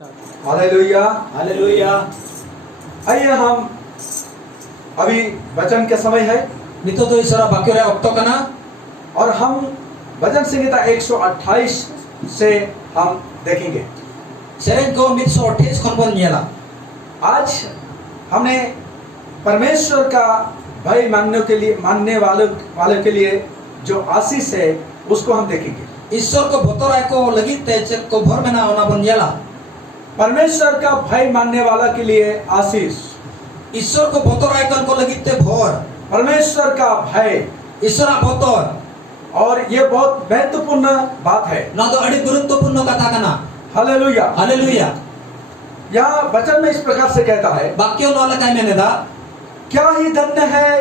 Hallelujah hallelujah. आइए हम अभी वचन के समय है नितो तो ईश्वर वाक्य रे वक्त कना और हम भजन संहिता 128 से हम देखेंगे। सेरेन को 128 खन बन नियला। आज हमने परमेश्वर का भय मानने वालों के लिए जो आशीष है उसको हम देखेंगे। ईश्वर को बतराय को लगी ते को भर में ना होना बन नियला। परमेश्वर का भय मानने वाला के लिए आशीष। ईश्वर को बतराय कन को लगी ते भर। परमेश्वर का भय ईश्वर बतर और ये बहुत महत्वपूर्ण बात है। ना तो अड़ी गुरुत्वपूर्ण कथा कना। Hallelujah hallelujah. यहाँ वचन में इस प्रकार से कहता है, वाक्य वाला काय मैंने दा क्या ही धन्य है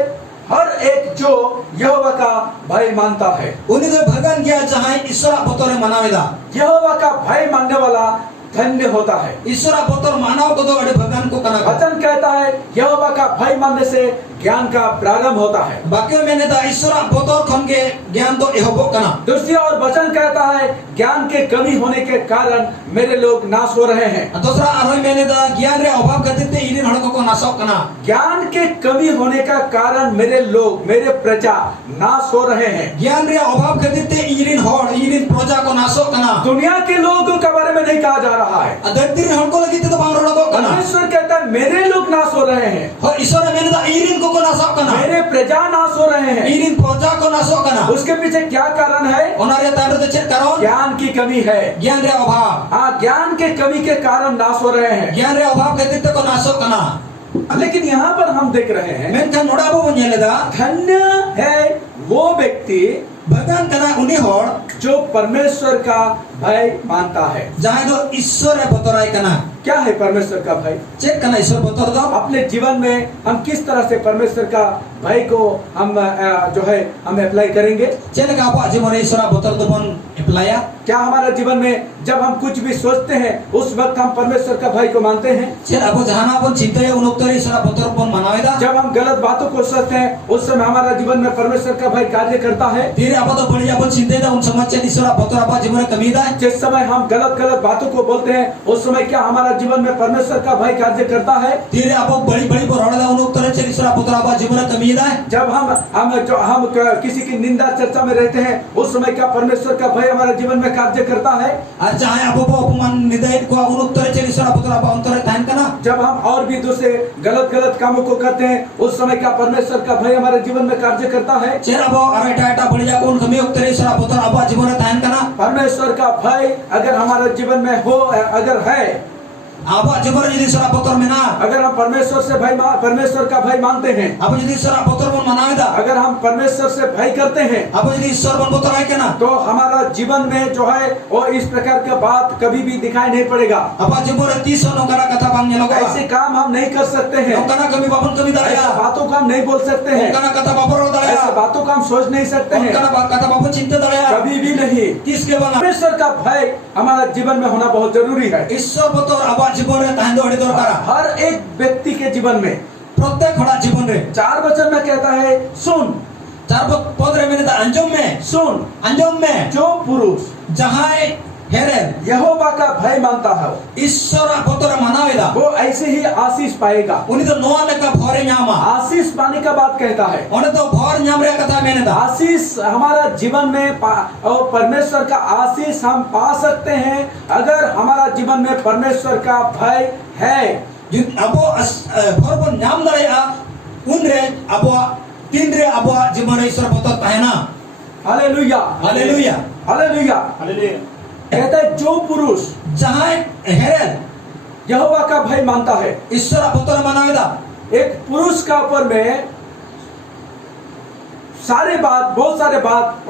हर एक जो यहोवा का भय मानता है। उन्हीं तो भगवान गया जहाँ ईश्वर बतरे मनावेदा। यहोवा का भय मानने वाला धन्य होता है। ईश्वर बतर मानव को तो अड़े भगवान को कना। वचन कहता है यहोवा का भय मानने से ज्ञान का प्रारंभ होता है। वाक्य मैंने दा ईश्वर बतर खन के ज्ञान तो यहोवा कना। दूसरी और वचन कहता है ज्ञान के कमी होने के कारण मेरे लोग नाश हो रहे हैं। दूसरा आरोही मैंने दा ज्ञान रे अभाव खातिर ते इलिन हड़को को नाशक कना। ज्ञान के कमी होने का कारण मेरे लोग मेरे प्रजा नाश हो रहे हैं। ज्ञान रे अभाव खातिर ते इलिन हड़ इलिन प्रजा को नाशक कना। दुनिया के लोगों के बारे में नहीं कहा जा रहा है। धरती रे हड़को लगी ते तो बांग रड़को कना। परमेश्वर कहता है मेरे लोग नाश हो रहे हैं। हो ईश्वर मैंने दा इलिन को नाशक कना। मेरे प्रजा नाश हो रहे हैं। इलिन प्रजा को नाशक कना। उसके पीछे क्या कारण है? ओनारे तांडो ते चेक करो। ज्ञान की कमी है। ज्ञान रे अभाव। हाँ, ज्ञान के कमी के कारण नाश हो रहे हैं। ज्ञान रे अभाव खातिर ते को नाशक कना। लेकिन यहाँ पर हम देख रहे हैं मैं था नोड़ा बो बनिए लेदा। धन्य है वो व्यक्ति भगवान कना उन्हीं हड़ जो परमेश्वर का भय मानता है। जहाँ तो ईश्वर रे बतराय कना। क्या है परमेश्वर का भय? चेक कना ईश्वर बतर दो। अपने जीवन में हम किस तरह से परमेश्वर का भय को हम जो है हम अप्लाई करेंगे? चेक का आप जीवन ईश्वर बतर दो बन अप्लाया। क्या हमारे जीवन में जब हम कुछ भी सोचते हैं उस वक्त हम परमेश्वर का भय को मानते हैं? चेक आप जहाँ अपन चिंता है उन लोग तो ईश्वर बतर बन मनावेदा। जब हम गलत बातों को सोचते हैं उस समय हमारा जीवन में परमेश्वर का भय कार्य करता है। फिर आप तो बड़ी अपन चिंता है उन समझ से ईश्वर बतर आप जीवन कमी दा। जिस समय हम गलत बातों को बोलते हैं उस समय क्या हमारा जीवन में परमेश्वर का भय कार्य करता है? फिर आप बड़ी बरोड़ा उन लोग तो ईश्वर बतर आप जीवन कमी दा। जब हम किसी की निंदा चर्चा में रहते हैं उस समय क्या परमेश्वर का भय हमारे जीवन में कार्य करता है? आज जहाँ आप अपमान निदायित को उन लोग तो ईश्वर बतर आप अंतर थान कना। जब हम और भी दूसरे गलत कामों को करते हैं उस समय क्या परमेश्वर का भय हमारे जीवन में कार्य करता है? चेर आप अरेटा बढ़िया कौन कमी उतर ईश्वर बतर आप जीवन थान कना। परमेश्वर का भय अगर हमारे जीवन में हो अगर है आप जीवन यदि ईश्वर बतर में ना अगर हम परमेश्वर का भय मानते हैं, आप यदि ईश्वर बतर बन मनावेदा। अगर हम परमेश्वर से भय करते हैं आप यदि ईश्वर बन बतर आए कना तो हमारा जीवन में जो है वो इस प्रकार का बात कभी भी दिखाई नहीं पड़ेगा। आप जीवन 30 नौकरा कथा बांगने लोग ऐसे काम हम नहीं कर सकते हैं। नौकरा कमी बाबन कमी दाया। ऐसे बातों को हम नहीं बोल सकते हैं। नौकरा कथा बाबर दाया। ऐसे बातों को हम सोच नहीं सकते हैं। नौकरा कथा बाबन चिंता दाया। कभी भी नहीं। 30 के बना परमेश्वर का भय हमारा जीवन में होना बहुत जरूरी है। ईश्वर बतर आप जीवन रे तांदो अड़े दरकार। हर एक व्यक्ति के जीवन में प्रत्येक खड़ा जीवन रे 4 वचन में कहता है सुन। 4 पद रे मैंने अंजम में सुन अंजम में जो पुरुष जहाँ हेरे यहोवा का भय मानता है ईश्वर बतर मनावेदा वो ऐसे ही आशीष पाएगा। उन्हीं तो नोआ लेका भरे न्यामा आशीष पाने का बात कहता है। उन्हें तो भर न्याम रे कथा मैंने दा। आशीष हमारा जीवन में और परमेश्वर का आशीष हम पा सकते हैं अगर हमारा जीवन में परमेश्वर का भय है। अब भर बन न्याम दरेया उन रे अब 3 रे अब जीवन ईश्वर बतर ताहेना। Hallelujah hallelujah hallelujah. हालेलुया। कहता है जो पुरुष जहाँ हेरे यहोवा का भय मानता है ईश्वर बतर मनावेदा। एक पुरुष का ऊपर में बहुत सारे बात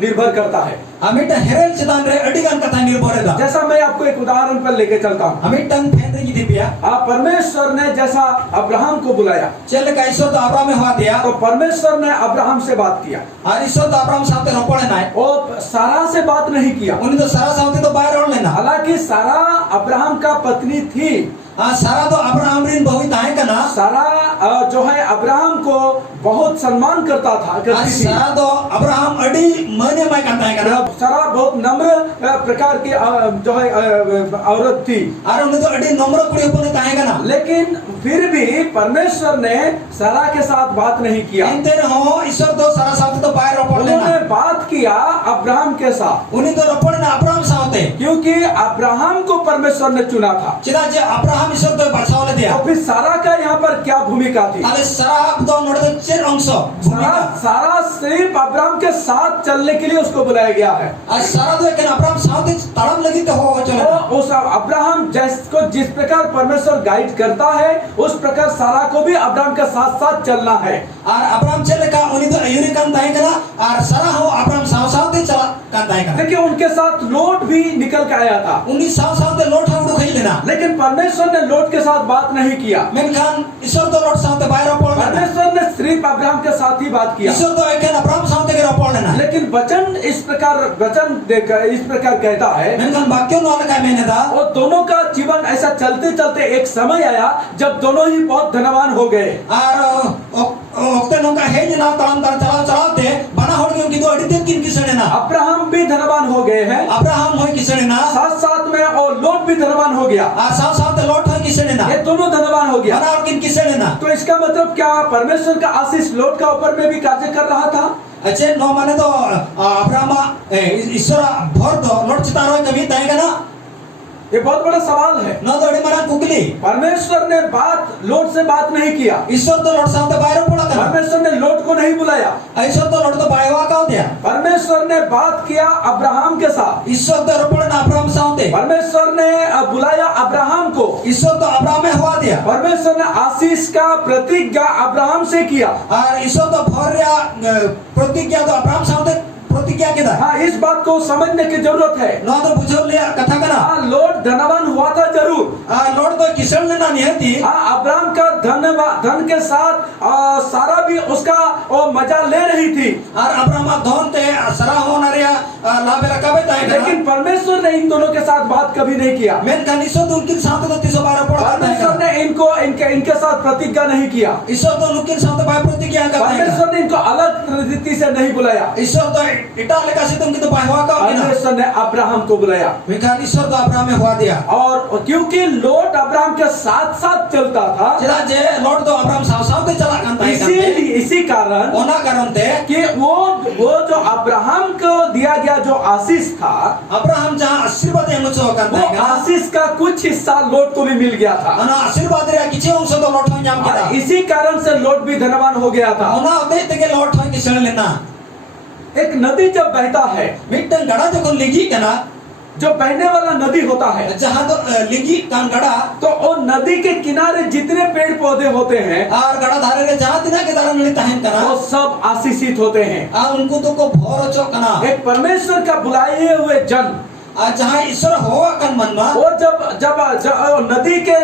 निर्भर करता है। हमें हेरेल चिदान रे अडिगान कथा निर्भर है। जैसा मैं आपको एक उदाहरण पर लेके चलता हूँ। हमें टंग फैन रे जी दिया। परमेश्वर ने जैसा अब्राहम को बुलाया चल का ईश्वर तो अब्राहम में हुआ दिया तो परमेश्वर ने अब्राहम से बात किया और ईश्वर तो अब्राहम साथ रोपड़े ना वो सारा से बात नहीं किया। उन्हें तो सारा साथ तो बाहर रोड लेना। हालांकि सारा अब्राहम का पत्नी थी सारा तो अब्राहम रिन बहु ताहे कना सारा जो है अब्राहम को बहुत सम्मान करता था, करती थी। सारा तो अब्राहम अड़ी मने माय करता है कना सारा बहुत नम्र प्रकार की जो है औरत थी, और उन्हें तो अड़ी नम्र कुड़ी पुने ताहे कना। लेकिन फिर भी परमेश्वर ने सारा के साथ बात नहीं किया। इंते हो ईश्वर तो सारा साथ तो बाहर रोपड़ लेना उन्होंने बात किया अब्राहम के साथ, उन्हें तो रोपड़ ना अब्राहम साथे क्योंकि अब्राहम को परमेश्वर ने चुना था। चिदा जे अब्राहम ईश्वर तो बचाव ले दिया। और फिर सारा का यहाँ पर क्या भूमिका थी? अरे सारा तो नोड़ तो चेर अंश सारा सिर्फ अब्राहम के साथ चलने के लिए उसको बुलाया गया है। आज सारा तो एक अब्राहम साथे तड़म लगी तो हो चले तो उस अब्राहम जिसको जिस प्रकार परमेश्वर गाइड करता है, उस प्रकार सारा को भी अब्राहम के साथ साथ चलना है। और अब्राहम चले का उन्हीं तो यूरी कांता है कना और सारा हो अब्राहम साथ चला कांता है कना। लेकिन उनके साथ लोट भी निकल के आया था, उन्हीं साथ लोट हम उड़ लेना। लेकिन परमेश्वर ने लोट के साथ बात नहीं किया। मेनखान ईश्वर तो लोट साथ बाहर रोपड़ लेना। परमेश्वर ने सिर्फ अब्राहम के साथ ही बात किया। ईश्वर तो एक अब्राहम साथ के रोपड़ लेना। लेकिन वचन इस प्रकार कहता है, मेनखान वाक्य नो अलग है मैंने था वो दोनों का जीवन ऐसा चलते चलते एक समय आया जब दोनों ही बहुत धनवान हो गए। और ओक्ते नो का है ना तड़म चलाते बना होड़ के उनकी तो अड़ी दिन किन किसने ना अब्राहम भी धनवान हो गए हैं, अब्राहम हो किसने ना साथ साथ में और लोट भी धनवान हो गया। साथ लोट हो किसने ना ये दोनों धनवान हो गया। बना और किन किसने ना। तो इसका मतलब क्या परमेश्वर का आशीष लोट का ऊपर में भी कार्य कर रहा था? अच्छे नो माने तो अब्राहम ईश्वर भर दो लोट चितारो कभी तय ना। ये बहुत बड़ा सवाल है। न तो अड़ी मरा कुकली परमेश्वर ने बात लोट से बात नहीं किया। ईश्वर तो लोट साथ बाहर पड़ा था। परमेश्वर ने लोट को नहीं बुलाया। ईश्वर तो लोट तो बायवा का दिया। परमेश्वर ने बात किया अब्राहम के साथ। ईश्वर तो रोपड़ ना अब्राहम साथ परमेश्वर ने बुलाया अब्राहम को। ईश्वर तो अब्राहम में हुआ दिया। परमेश्वर ने आशीष का प्रतिज्ञा अब्राहम से किया। और ईश्वर तो भर्या प्रतिज्ञा तो अब्राहम साथ प्रतिज्ञा के था। हाँ, इस बात को समझने की जरूरत है। न तो बुझो लिया कथा करा। हाँ, लोट धनवान हुआ था जरूर। लोट तो किसान लेना नहीं थी। हाँ, अब्राहम का धन के साथ सारा भी उसका मजा ले रही थी। और अब्राहम धन ते सारा हो नरिया लाभे रखा था। लेकिन परमेश्वर ने इन दोनों के साथ बात कभी नहीं किया। मैं कनिष्ठ तो उनके साथ तो 312 पड़ा। परमेश्वर ने इनके साथ प्रतिज्ञा नहीं किया। ईश्वर तो उनके साथ बाय प्रतिज्ञा करता है। परमेश्वर ने इनको अलग रीति से नहीं बुलाया। ईश्वर तो इटा लेका से तुमकी तो बायवा का परमेश्वर ने अब्राहम को बुलाया। मेखान ईश्वर तो अब्राहम में हुआ दिया। और क्योंकि लोट अब्राहम के साथ साथ चलता था, जरा जे लोट तो अब्राहम साथ चला करता है। इसी कारण ओना कारण थे कि वो जो अब्राहम को दिया गया जो आशीष था, अब्राहम जहां आशीर्वाद है मुझे करता है, आशीष का कुछ हिस्सा लोट को भी मिल गया था। ओना आशीर्वाद रे किसी अंश तो लोट हो जाम किया। इसी कारण से लोट भी धनवान हो गया था। ओना होते ते लोट हो किसी लेना। एक नदी जब बहता है, मिट्टन गड़ा जो लिगी कना, जो बहने वाला नदी होता है, जहां तो लिगी कान गड़ा, तो वो नदी के किनारे जितने पेड़ पौधे होते हैं और गड़ा धारे रे जहां तिना के धारा मिलता है कना, वो सब आशीषित होते हैं। और उनको तो को भोर चो कना एक परमेश्वर का बुलाए हुए जन, जहां ईश्वर हो कन मन में, वो जब नदी के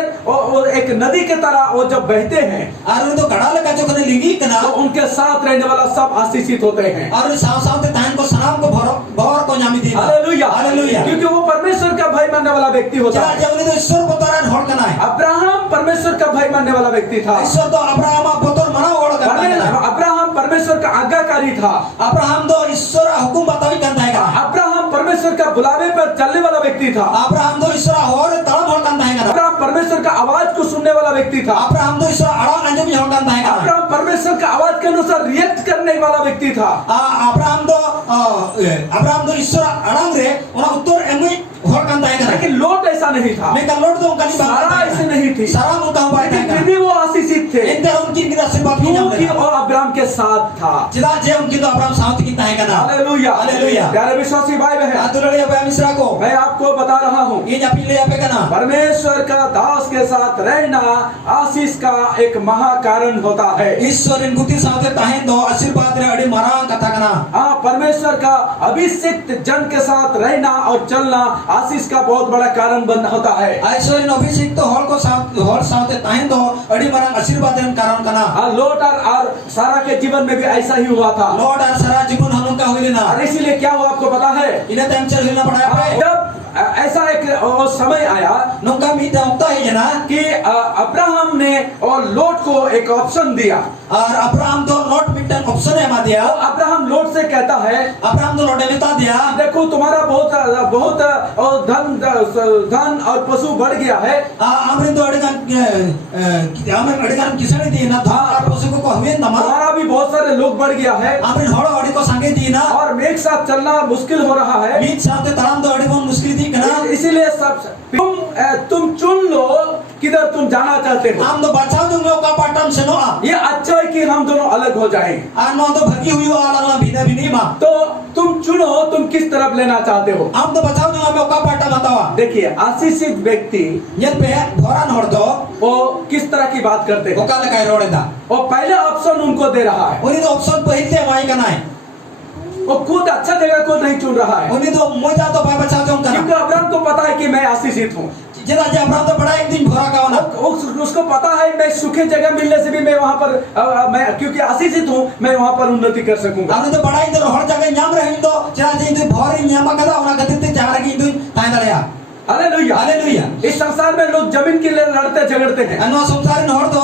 एक नदी के तरह वो जब बहते हैं, और तो गड़ा लगा जो कने लिगी कना, तो उनके साथ रहने वाला सब आशीषित होते हैं। और साथ तान को सलाम को भोर को नामी दी। Hallelujah, hallelujah. क्योंकि वो परमेश्वर का भाई मानने वाला व्यक्ति होता है। जब उन्हें तो ईश्वर बतौर होड़ कना है। अब्राहम परमेश्वर का भाई मानने वाला व्यक्ति था। ईश्वर तो अब्राहम बतौर मना होड़ करता है। अब्राहम परमेश्वर का आज्ञाकारी था। अब्राहम तो ईश्वर हुकुम बतावी करता है। अब्राहम परमेश्वर का बुलावे पर चलने वाला व्यक्ति था। अब्राहम तो ईश्वर होड़ तड़प होड़ करता है। अब्राहम परमेश्वर का आवाज को सुनने वाला व्यक्ति था। अब्राहम तो ईश्वर अड़ांग अंजम ही होड़ करता है। अब्राहम परमेश्वर का आवाज के अनुसार रिएक्ट करने वाला व्यक्ति था। अब्राहम तो ईश्वर अड़ांग रे उना उत्तर एमई होड़ करता है। लेकिन लोट ऐसा नहीं था। मैं लोट तो कली सारा ऐसे नहीं थी। सारा मुका हुआ है। फिर भी वो आशीषित थे। इनके उनकी की आशीर्वाद क्योंकि वो अब्राहम के साथ था। जिदा जे उनकी तो अब्राहम साथ की है करना। Hallelujah, hallelujah. प्यारे विश्वासी भाई बहन, आतुरड़िया भाई मिश्रा को मैं आपको बता रहा हूँ, ये जापी ले आपे करना। परमेश्वर का दास के साथ रहना आशीष का एक महा कारण होता है। ईश्वर इन गुति साथ ताहें दो आशीर्वाद रे अड़ी मारा कथा करना। हाँ, परमेश्वर का अभिषिक्त जन के साथ रहना और चलना आशीष का बहुत बड़ा कारण बन होता है। ईश्वर इन अभिषिक्त हॉल साथ ताहें दो अड़ी मारा आशीर्वाद रे कारण करना। लोट और सारा के जीवन में भी ऐसा ही हुआ था। लोट और सारा जीवन हम का हुई ना। और इसीलिए क्या हुआ आपको पता है? इन्हें टाइम चल लेना पड़ा है। जब ऐसा एक समय आया, नौका मीता होता है kena कि अब्राहम ने और लोट को एक ऑप्शन दिया। और अब्राहम तो लॉट मिटन ऑप्शन है मा दिया। तो अब्राहम लोट से कहता है, अब्राहम तो लॉट मिता दिया, देखो तुम्हारा बहुत और धन और पशु बढ़ गया है। आमरे तो अड़गन किसने दी ना था और पशु को हमें नमा, तुम्हारा भी बहुत सारे लोग बढ़ गया है आमरे हड़ो अड़ी को संगे दी ना, और एक साथ चलना मुश्किल हो रहा है। बीच साथ तड़ाम तो अड़ी बहुत मुश्किल थी कना। इसीलिए सब तुम चुन लो किधर तुम जाना चाहते हो। हम तो बचाओ दूंगे का पाटम से नो ये अच्छा है कि हम दोनों अलग हो जाएंगे। आनो तो भगी हुई वाला बिना भी नहीं मा, तो तुम चुनो तुम किस तरफ लेना चाहते हो। हम तो बचाओ दूंगा मैं का पाटम बतावा। देखिए आशीषित व्यक्ति यन पे भोरा नोड़ दो वो किस तरह की बात करते हैं। ओका लगाए रोड़े दा वो पहले ऑप्शन उनको दे रहा है, उन्हीं तो ऑप्शन पहले माई का नहीं, वो खुद अच्छा जगह को नहीं चुन रहा है। उन्हीं तो मोजा तो भाई बचाओ दूंगा क्योंकि अब्राहम को पता है कि मैं आशीषित हूँ। जितना जे अब्राहम तो बड़ा एक दिन भोरा का वाला, उसको पता है मैं सूखे जगह मिलने से भी मैं वहां पर मैं क्योंकि आशीषित हूँ मैं वहां पर उन्नति कर सकूंगा। हमने तो बड़ा इधर हर जगह न्याम रहे तो जितना जे इधर भोर न्याम का था उन्हें कहते थे जाने की इधर ताई दलिया। Hallelujah hallelujah. इस संसार में लोग जमीन के लिए लड़ते झगड़ते हैं, अन्ना संसार में हर तो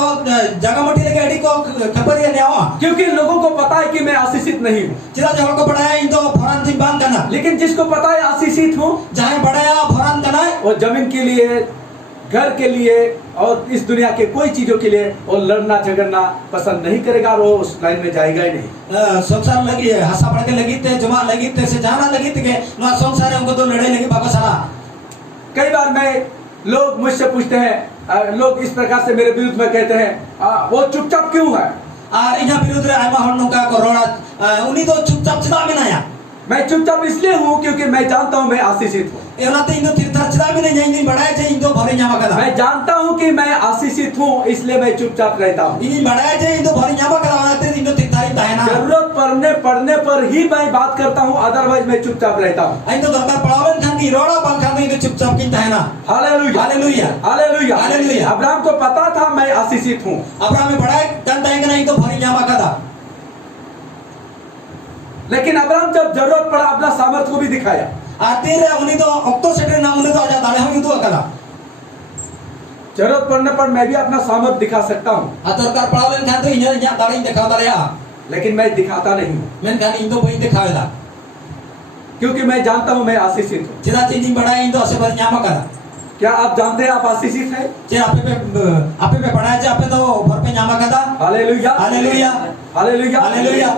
जगह मटी लेके अड़ी को खबर ये नहीं आवा, क्योंकि लोगों को पता है कि मैं आशीषित नहीं हूँ। जितना जे हर को बढ़ाया इन तो भोरान थी बांध करना, लेकिन जिसको पता है आशीषित हूँ, जहाँ बढ़ाया भोरान करना है, वो जमीन के लिए, घर के लिए और इस दुनिया के कोई चीजों के लिए वो लड़ना झगड़ना पसंद नहीं करेगा और वो उस लाइन में जाएगा ही नहीं। संसार लगी है हंसा पड़ के लगी थे जमा लगी थे से जाना लगी थे के ना संसार हमको तो लड़ाई लगी बाबा साला। कई बार मैं लोग मुझसे पूछते हैं, लोग इस प्रकार से मेरे विरुद्ध में कहते हैं वो चुपचाप क्यों है। और इन्हें विरुद्ध रे आयमा हर नुका को रोड़ा उन्हीं तो चुपचाप चिदा में ना मैं चुपचाप इसलिए हूँ क्योंकि मैं जानता हूँ मैं आशीषित हूँ। एवना तो इन्दो तीर्थर चिदा में नहीं नहीं बढ़ाया जे इन्दो भरी न्यामा कदा, मैं जानता हूँ कि मैं आशीषित हूँ इसलिए मैं चुपचाप रहता हूँ। इन्हीं बढ़ाया जे इन्दो भरी न्यामा कदा वाला ते इन्दो तीर्थारी ताहेना, जरूरत पड़ने पर ही मैं बात करता हूँ, अदरवाइज मैं चुपचाप रहता हूँ। इन्दो दरकार पड़ावन खान की रोड़ा बाल खान इन्दो चुपचाप की ताहेना। Hallelujah hallelujah hallelujah hallelujah. Abraham को पता था मैं आशीषित हूँ। अब्राहम में बढ़ाया जानता है कि नहीं तो भरी न्यामा कदा, लेकिन अब्राहम जब जरूरत पड़ा अपना सामर्थ्य को भी दिखाया। आते रे उन्हीं तो ऑक्टो सेटर नाम उन्हीं तो आजा दाले हम युद्ध करा, जरूरत पड़ने पर मैं भी अपना सामर्थ्य दिखा सकता हूँ। दरकार पड़ावन खान तो इन्हें यहाँ दाले दिखा दाले लेकिन मैं दिखाता नहीं हूँ, मैं खान इन्दो वही दिखावेला, क्योंकि मैं जानता हूँ मैं आशीषित हूँ। जितना चीज़ बढ़ाया इन्दो असे भरी न्यामा कदा। क्या आप जानते हैं आप आशीषित हैं? जे आपे पे बढ़ाया जे आपे तो भर पे न्यामा कदा। Hallelujah hallelujah hallelujah hallelujah.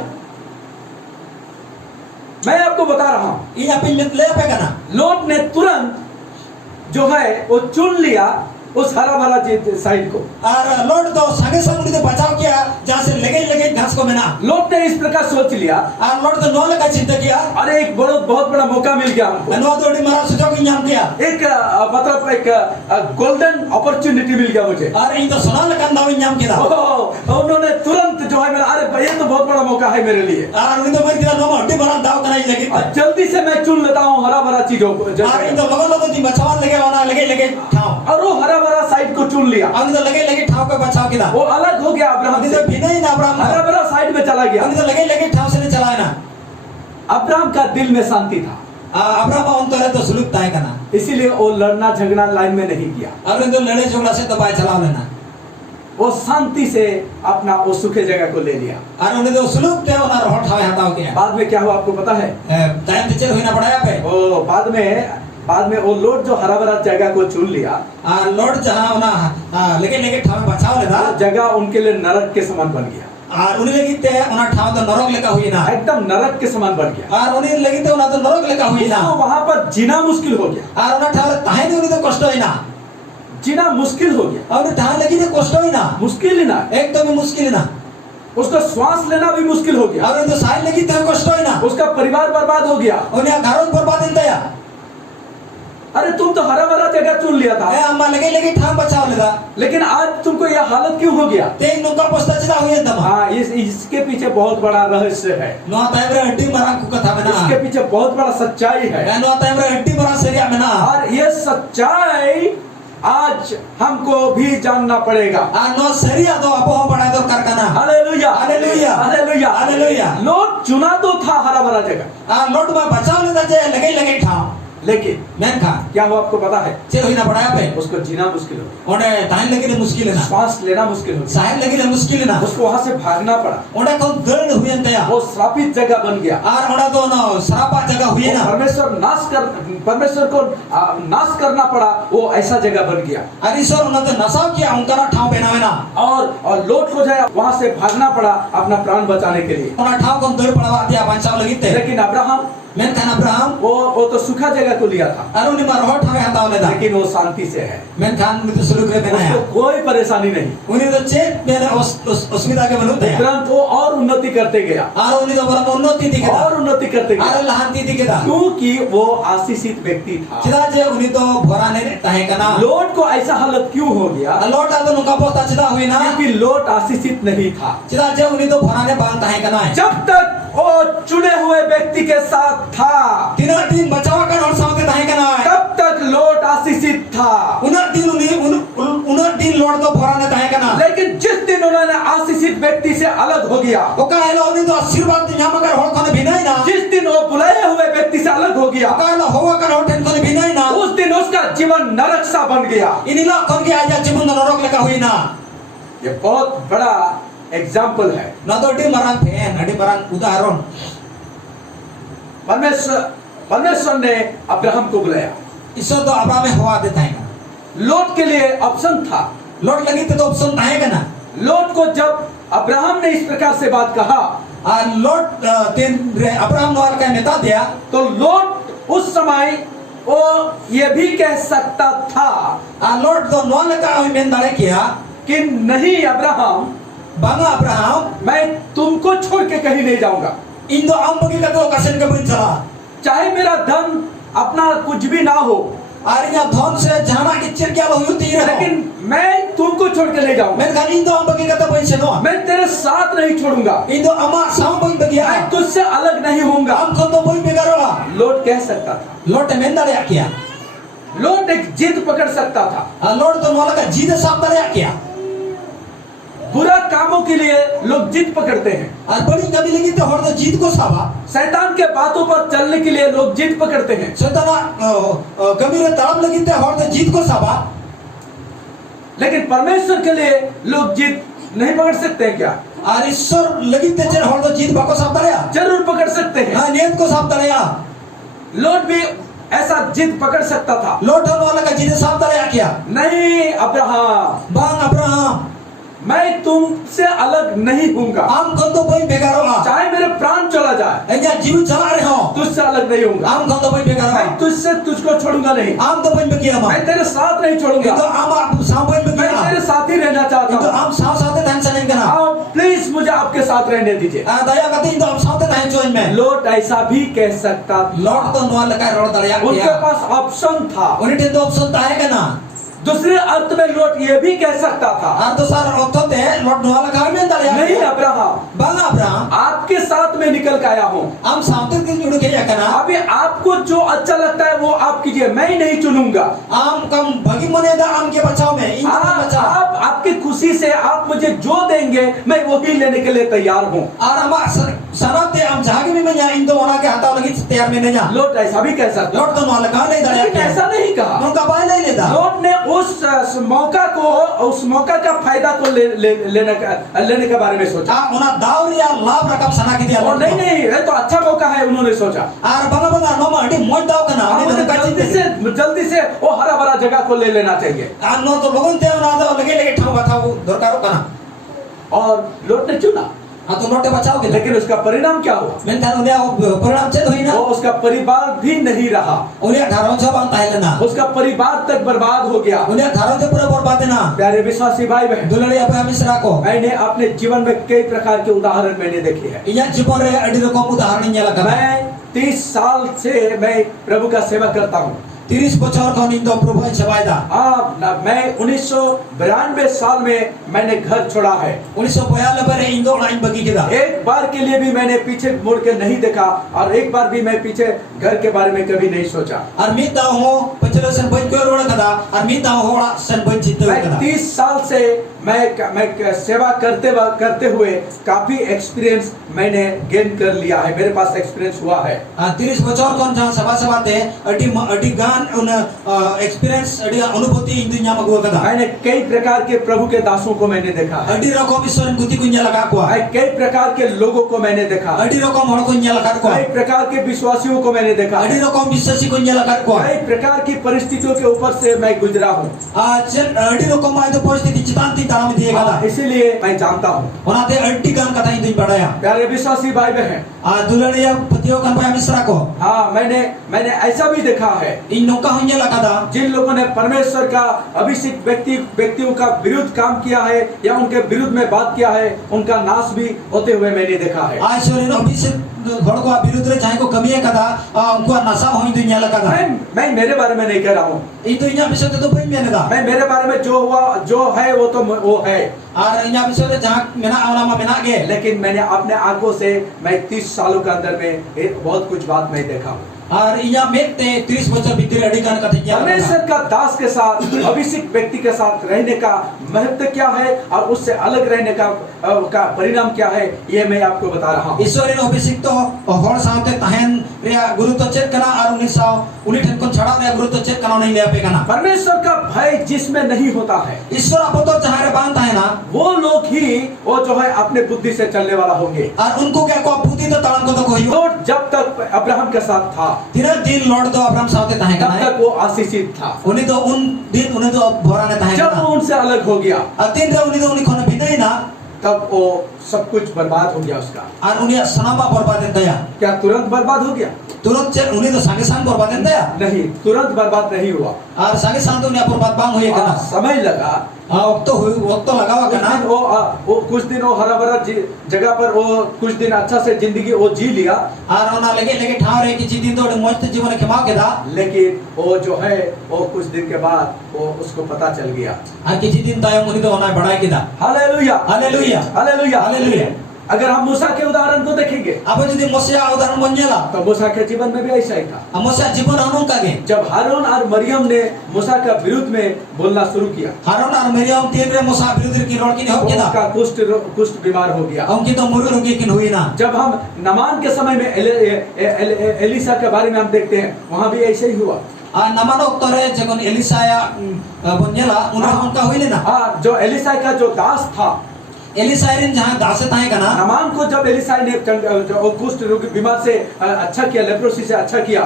मैं आपको बता रहा हूँ, ये आपे मितले पे करना, लोट ने तुरंत जो है वो चुन लिया उस हरा भरा साइड को। और लोट तो संगे संग उन्हें बचाव किया जहाँ से लगे घास को मिला। लोट ने इस प्रकार सोच लिया, और लोट तो नौ लगा चिंता किया, अरे एक बहुत बड़ा मौका मिल गया हमको। नौ तो उन्हें मारा सुझाव की नाम किया, एक मतलब एक गोल्डन अपॉर्चुनिटी मिल गया मुझे। और इन तो सोना लगा नाम नाम किया, उन्होंने तुरंत जो है मेरा, अरे ये तो बहुत बड़ा मौका है मेरे लिए। और उन्हें तो मैं किया नौ हड्डी बना दाव कराई लगी, जल्दी से मैं चुन लेता हूँ हरा भरा चीजों को। और इन तो लोगों दी बचाव लगे वाला लगे ठाव, और वो हरा भरा साइड को चुन लिया। और तो लगे ठाव को बचाव किया, वो अलग हो गया अब्राहम से, बिना ही ना अब्राहम हरा भरा साइड में चला गया। तो लगे ठाव से नहीं चला ना। अब्राहम का दिल में शांति था, अब्राहम अंतर तो सुलूक ताय करना, इसीलिए वो लड़ना झगड़ा लाइन में नहीं किया। और तो लड़े झगड़ा से दबाए चला लेना, वो शांति से अपना वो सूखे जगह को ले लिया। और उन्हें तो सुलूक के उन्हें रोट ठाव हटाओ किया। बाद में क्या हुआ आपको पता है? टाइम टीचर हुई ना पढ़ाया पे, वो बाद में वो लोट जो हरा भरा जगह को चुन लिया, लोट जहाँ ना लेके ठाव बचाव लेना, जगह उनके लिए नरक के समान बन गया। और उन्हें लगी थे उन्हें ठाव तो नरक लेका हुई ना, एकदम नरक के समान बन गया। और उन्हें लगी थे उन्हें तो नरक लेका हुई ना, वहां पर जीना मुश्किल हो गया। और उन्हें ठाव ताहे नहीं उन्हें तो कष्ट हुई ना, जीना मुश्किल हो गया। और ठाव लगी थे कष्ट हुई ना, मुश्किल ही ना, एकदम ही मुश्किल ना, उसका श्वास लेना भी मुश्किल हो गया। और तो साइड लगी थे कष्ट हुई ना, उसका परिवार बर्बाद हो गया। उन्हें घरों बर्बाद नहीं दिया। अरे तुम तो हरा भरा जगह चुन लिया था, अम्मा लगे ठाव बचाव लेदा, लेकिन आज तुमको यह हालत क्यों हो गया? ते नुका पोस्ता चिदा हुई है दमा। हाँ, इसके पीछे बहुत बड़ा रहस्य है। नो टाइम रे हड्डी मरा को कथा में ना, इसके पीछे बहुत बड़ा सच्चाई है। नो टाइम रे हड्डी मरा सरिया में ना, और ये सच्चाई आज हमको भी जानना पड़ेगा। नो सरिया तो अपो बड़ा तो करकना। Hallelujah hallelujah hallelujah hallelujah. Lot चुना तो था हरा भरा जगह, लोट में बचाव लेदा जे लगे ठाव, लेकिन menka क्या वो आपको पता है, चे होइना बड़ा पे उसको जीना मुश्किल हो, ओंडे ताइन लगे ले मुश्किल है ना श्वास लेना मुश्किल हो, साहेब लगे ले मुश्किल है ना उसको वहां से भागना पड़ा, ओंडे को दर्द हुए तया वो श्रापित जगह बन गया। आर ओंडा तो ना सरापा जगह हुए ना परमेश्वर को नाश करना पड़ा, वो ऐसा जगह बन गया। आर ईश्वर उन्हें तो नसाव किया उनका ना ठाव बनावे ना और लोट को जाए वहां से भागना पड़ा अपना प्राण बचाने के लिए। उन्हें ठाव को दर्द पड़ा दिया बचाव लगी थे। लेकिन अब्राहम मेनखान अब्राहम वो तो सूखा जगह को लिया था, आर उन्हें मारो ठावे हटाव लेता, लेकिन वो शांति से है। मेनखान में तो शुरू करे बनाया, उसको कोई परेशानी नहीं, उन्हें तो चेक मेरे उसमिता के मनुष्य है। तुरंत वो और उन्नति करते गया, आर उन्हें तो बड़ा उन्नति दिखेगा, और उन्नति करते गया, आर लहानती दिखेगा, क्योंकि वो आशीषित व्यक्ति था। चिदा जे उन्हें तो भराने ताहे कना लोट को ऐसा हालत क्यों हो गया? लोट आदो नुका पोता चिदा हुई ना, क्योंकि लोट आशीषित नहीं था। चिदा जे उन्हें तो भराने बांध ताहे कना जब तक वो चुने हुए व्यक्ति के साथ था, तीना दिन बचाव कर और साथ ताहे कना तब तक लोट आशीषित था। उन्हें दिन लोट तो भराने ताहे कना, लेकिन जिस दिन उन्होंने आशीषित व्यक्ति से अलग हो गया, ओका हेलो उन्हें तो आशीर्वाद दिन यहाँ मगर होड़ कोने भिनाई ना, जिस दिन वो बुलाए हुए व्यक्ति से अलग हो गया, ओका हेलो होवा कर होड़ कोने भिनाई ना, उस दिन उसका जीवन नरक सा बन गया। इनिला कौन के आजा जीवन नरक लेका हुई ना। ये बहुत बड़ा एग्जाम्पल है। ना तो डी मरान फैन अडी मरान उदाहरण परमेश्वर ने अब्राहम को बुलाया। ईश्वर तो अब्राहम में हवा देता है, लोट के लिए ऑप्शन था, लोट लगी तो ऑप्शन ताहेगा ना। लोट को जब अब्राहम ने इस प्रकार से बात कहा, लोट अब्राहम नवाल का नेता दिया, तो लोट उस समय वो ये भी कह सकता था, लोट तो नवाल का में दाड़े किया कि नहीं अब्राहम, बांगा अब्राहम मैं तुमको छोड़ के कहीं नहीं जाऊंगा। इन दो अम्बगी का तो कसन के बन चला, चाहे मेरा धन अपना कुछ भी ना हो, आरिया धन से जाना की चिरकिया लो युती रहो, लेकिन मैं तुमको छोड़ के नहीं जाऊंगा। मैं इन दो अम्बगी का तो बन से नो, मैं तेरे साथ नहीं छोड़ूंगा, इन दो अम्मा साम बन बगिया, मैं तुझसे अलग नहीं होऊंगा। हम को तो बन बेगारोला। लोट कह सकता था, लोट में दाड़े किया, लोट एक जिद पकड़ सकता था। लोट तो नवाल का जीद साफ दाड़े किया। बुरा कामों के लिए लोग जिद पकड़ते हैं, और बड़ी कभी लगी तो हर तो जीत को सावा, शैतान के बातों पर चलने के लिए लोग जिद पकड़ते हैं। शैताना कभी रे तड़प लगी तो हर तो जीत को सावा, लेकिन परमेश्वर के लिए लोग जिद नहीं पकड़ सकते हैं क्या? और ईश्वर लगी तो चल हर तो जीत बाको साफ दड़या, जरूर पकड़ सकते हैं। हाँ नियत को साफ दड़या। लोट भी ऐसा जिद पकड़ सकता था। लोट वाला का जीत साफ दड़या किया, नहीं अब्राहम, बांग अब्राहम मैं तुमसे अलग नहीं होऊंगा, आम कौन तो कोई बेगारोला, चाहे मेरे प्राण चला जाए, ऐसा जीव चला रहे हो, तुझसे अलग नहीं होऊंगा। आम कौन तो कोई बेगारोला, मैं तुझसे तुझको छोड़ूंगा नहीं, आम तो कोई बेगिया मा, मैं तेरे साथ नहीं ये छोड़ूंगा, तो आम आप साम कोई मैं बेगिया, तेरे साथ ही रहना चाहता ये तो हूँ। आम साफ साथे टेंशन नहीं करना, आप प्लीज मुझे आपके साथ रहने दीजिए। दया करते इन तो आम साथे टेंशन में। लोट ऐसा भी कह सकता था। लोट तो नवाल का रोड दड़या उनके किया, पास ऑप्शन था। उन्हें तो ऑप्शन ताहेगा ना। दूसरे अर्थ में लोट ये भी कह सकता था, और तो सर औरत है लोट नवाल का में दड़या नहीं अब्राहम, बांगा अब्राहम आपके साथ में निकल के आया हूँ, आम सामते दिन जुड़ के जाकना, अभी आपको जो अच्छा लगता है वो आप कीजिए, मैं नहीं चुनूंगा। आम कम भगी मने दा आम के बचाव में इन बचाव, आप आपकी खुशी से आप मुझे जो देंगे मैं वही लेने के लिए तैयार हूँ। और हम सनाते हम जागे में या इन दो होना के हाथा लगी तैयार में नहीं जा। लोट ऐसा भी कह सकता, लोट तो नवाल का नहीं दड़या लेकिन ऐसा नहीं कहा। उनका बाय नहीं लेता, लोट ने उस मौका का फायदा को लेने के बारे में सोचा। उन्हें दाव या लाभ रकम सना की दिया, और नहीं ये तो अच्छा मौका है उन्होंने सोचा, और बना बना नो माटी मोट दाव करना मुझे जल्दी से वो हरा भरा जगह को ले लेना चाहिए। नो तो लोगों ते ना दो लगे लगे ठाव बताओ दरकारो करना, और लोट ने चुना, हाँ तो लोटे बचाओगे, लेकिन उसका परिणाम क्या हुआ? मैं थानो दिया परिणाम चेत हुई ना, वो उसका परिवार भी नहीं रहा, उन्हें घरों से बांध है ना, उसका परिवार तक बर्बाद हो गया। उन्हें घरों से पूरा बर्बाद है ना। प्यारे विश्वासी भाई बहन, दुलड़ी अब हम इस राको, मैंने अपने जीवन में कई प्रकार के उदाहरण मैंने देखे हैं। यह जीवन रे अड़ी रकम उदाहरण ये लगा। मैं 30 साल से मैं प्रभु का सेवा करता हूँ। 30 बच्चों का निंदो प्रभु सवायदा। मैं 1992 साल में मैंने घर छोड़ा है। 1992 रे इंदो लाइन बगी किदा। एक बार के लिए भी मैंने पीछे मुड़ के नहीं देखा और एक बार भी मैं पीछे घर के बारे में कभी नहीं सोचा। और मीता हो पचलो सन बन को रोड कदा और मीता हो सन बन चित्त कदा। 30 साल से मैं सेवा करते हुए काफी एक्सपीरियंस मैंने गेन कर लिया है, मेरे पास एक्सपीरियंस हुआ है। 30 बछर kon jang sabah-sabah te adi gan experience adi अनुभूति इंदु nyam agu kada मैंने कई प्रकार के प्रभु के दासों को मैंने देखा है, adi rokom ison guti ko nyala ka ko कई प्रकार के लोगों को मैंने देखा है, adi rokom hor ko nyala ka ko कई प्रकार के विश्वासियों को मैंने देखा adi है, rokom biswasi ko nyala ka ko कई प्रकार की परिस्थितियों के ऊपर से मैं गुजरा हूँ। adi rokom ai do परिस्थिति चितान ती ताram diye kada इसीलिए मैं जानता हूँ। onate adi gan kata Indu badaya प्यारे विश्वासी भाई बहन, dulaniya patio kan pa misra ko हाँ मैंने ऐसा भी देखा है, in nongka ho nyala kada जिन लोगों ने परमेश्वर का अभिषेक व्यक्तियों का विरुद्ध काम किया है या उनके विरुद्ध में बात किया है, उनका नाश भी होते हुए मैंने देखा है। आश्चर्य अभिषेक हड़ को विरुद्ध रे चाहे को कमी है kada उनको नशा हो इंदु nyala kada मैं मेरे बारे में नहीं कह रहा हूँ, itu inya bisa तो बई मेने दा मैं मेरे बारे में जो हुआ जो है वो तो वो है, और इnya bisa तो जहां मेना आवला मा मेना गे लेकिन मैंने अपने आंखों से मैं 30 सालों के अंदर में बहुत कुछ बात मैं देखा हूँ। और इया मेते 30 बछर भीतर अड़ी गान कथा ज्ञान परमेश्वर का दास के साथ अभिषेक व्यक्ति के साथ रहने का महत्व क्या है और उससे अलग रहने का परिणाम क्या है, ये मैं आपको बता रहा हूँ। ईश्वरीय अभिषेक तो हर साथे तहन रे गुरुत्व चेक कना और 1900 ठन कोन छड़ा रे गुरुत्व चेक कना नहीं ले पे कना परमेश्वर का भय जिसमें नहीं होता है, ईश्वर आप तो जहां रे बांधता है ना वो लोग ही वो जो है अपने बुद्धि से चलने वाला होंगे। और उनको क्या को बुद्धि तो तड़न को तो कोई तो जब तक अब्राहम के साथ था तीन दिन लॉर्ड तो अब्राहम साथे तहन तब कना तक वो आशीषित था, उन्हीं तो उन दिन उन्हें तो भरा ने तहन जब वो उनसे अलग हो गया तीन रे उन्हीं तो उन्हीं कोन भिन्न ना तब वो सब कुछ बर्बाद हो गया उसका। और उन्हीं सनामा बर्बाद दया क्या तुरंत बर्बाद हो गया? तुरंत चल उन्हीं तो संगे संग बर्बाद दया नहीं, तुरंत बर्बाद नहीं हुआ और संगे संग तो उन्हीं बर्बाद बांग हुई कना समय लगा। वक्त तो लगावा कुछ कना दिन वो कुछ दिन वो हरा भरा जगह पर वो कुछ दिन अच्छा से जिंदगी वो जी लिया और ना लगे ठाव रे किसी दिन तो मस्त जीवन खेमा के दा लेकिन वो जो है वो कुछ दिन के बाद वो उसको पता चल गया। और किसी दिन दायो मुनि तो होना बढ़ाई के दा हालेलुया हालेलुया हालेलुया हालेलुया। अगर हम मूसा के उदाहरण को देखेंगे अब यदि मोसेया उदाहरण बन जाला तो मूसा के जीवन में भी ऐसा ही था। मोसेया जीवन अनु कागे जब हारून और मरियम ने मूसा का विरुद्ध में बोलना शुरू किया, हारून और मरियम तीन रे मूसा विरुद्ध की रोड की हो के दा उसका कुष्ठ बीमार हो गया। उनकी तो मुरु रोगी की हुई ना। जब हम नमान के समय में एलिसा के बारे में हम देखते हैं, वहां भी ऐसे ही हुआ। नमानो तोरे जगन एलिसाया बनेला उनका हुई ना। हाँ, जो एलिसा का जो दास था एलिसाइरिन जहां दास था का ना नमान को जब एलिसाई ने कुष्ठ रोग बीमार से अच्छा किया, लेप्रोसी से अच्छा किया,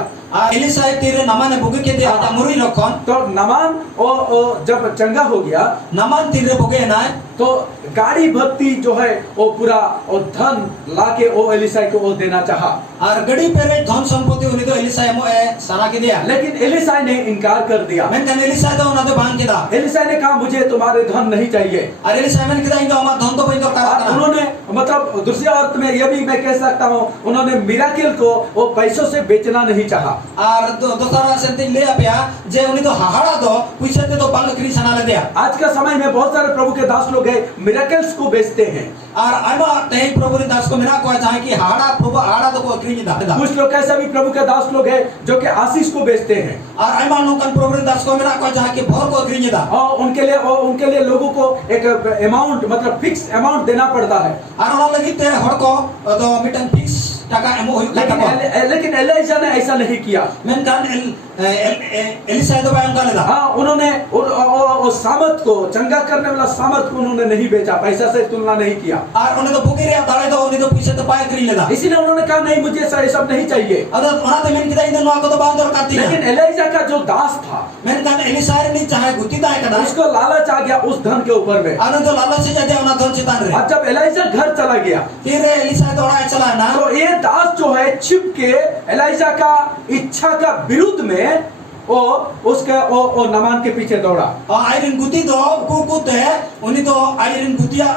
एलिसाई तेरे नमान ने भोगे के दिया था मुरी लखन तो नमान ओ जब चंगा हो गया नमान तेरे भोगे ना तो गाड़ी भक्ति जो है वो पूरा और धन लाके वो एलिसाई को वो देना चाहा और गड़ी पे धन संपत्ति उन्हें तो एलिसाई मो सना के दिया, लेकिन एलिसाई ने इनकार कर दिया। मैं कहने एलिसाई तो उन्हें तो बांध के दा एलिसाई ने कहा मुझे तुम्हारे धन नहीं चाहिए। और एलिसाई मैंने कहा इनका हमारा धन तो भाई तो करा उन्होंने मतलब दूसरे अर्थ में ये भी मैं कह सकता हूँ, उन्होंने मिराकिल को वो पैसों से बेचना नहीं चाहा। और दूसरा से ले आया जे उन्हें तो हाहाड़ा दो पैसे तो बांग करी सना ले दिया। आज का समय में बहुत सारे प्रभु के दास लोग हैं मिराकल्स को बेचते हैं और आइमा तई प्रभु ने दास को मेरा को चाहे कि हाड़ा प्रभु हाड़ा तो को करी दा। कुछ लोग ऐसा भी प्रभु के दास लोग हैं जो कि आशीष को बेचते हैं और आइमा नो कन प्रभु ने दास को मेरा को चाहे कि भर को करी दा और उनके लिए लोगों को एक अमाउंट मतलब फिक्स अमाउंट देना पड़ता है। और उन लगी ते हड़ को तो मिटन फिक्स टका एमो हुई लेकिन एलिसा ने ऐसा नहीं किया। मैं कान एलिसा तो बायम काले दा। हाँ, उन्होंने उस सामर्थ को चंगा करने वाला सामर्थ को उन्होंने नहीं बेचा, पैसा से तुलना नहीं किया। और उन्हें तो भूखे रे दाड़े तो उन्हें तो पैसे तो पाए करी लेदा। इसीलिए उन्होंने कहा नहीं मुझे ये सब नहीं चाहिए। अगर उन्हें तो मैंने किदा इन नो को तो बांध और काटी। लेकिन एलिसा का जो दास था मैंने कहा एलिसा ने चाहे गुती दा कदा उसको लालच आ गया उस धन के ऊपर में। और तो लालच से जाते उन्हें धन चितान रे। और जब एलिसा घर चला गया फिर एलिसा दौड़ा चला ना तो ये दास जो है छिप के एलिसा का इच्छा का विरुद्ध में वो उसके वो नमान के पीछे दौड़ा। आयरन गुती दो कुकुते उन्हीं तो आयरन गुतिया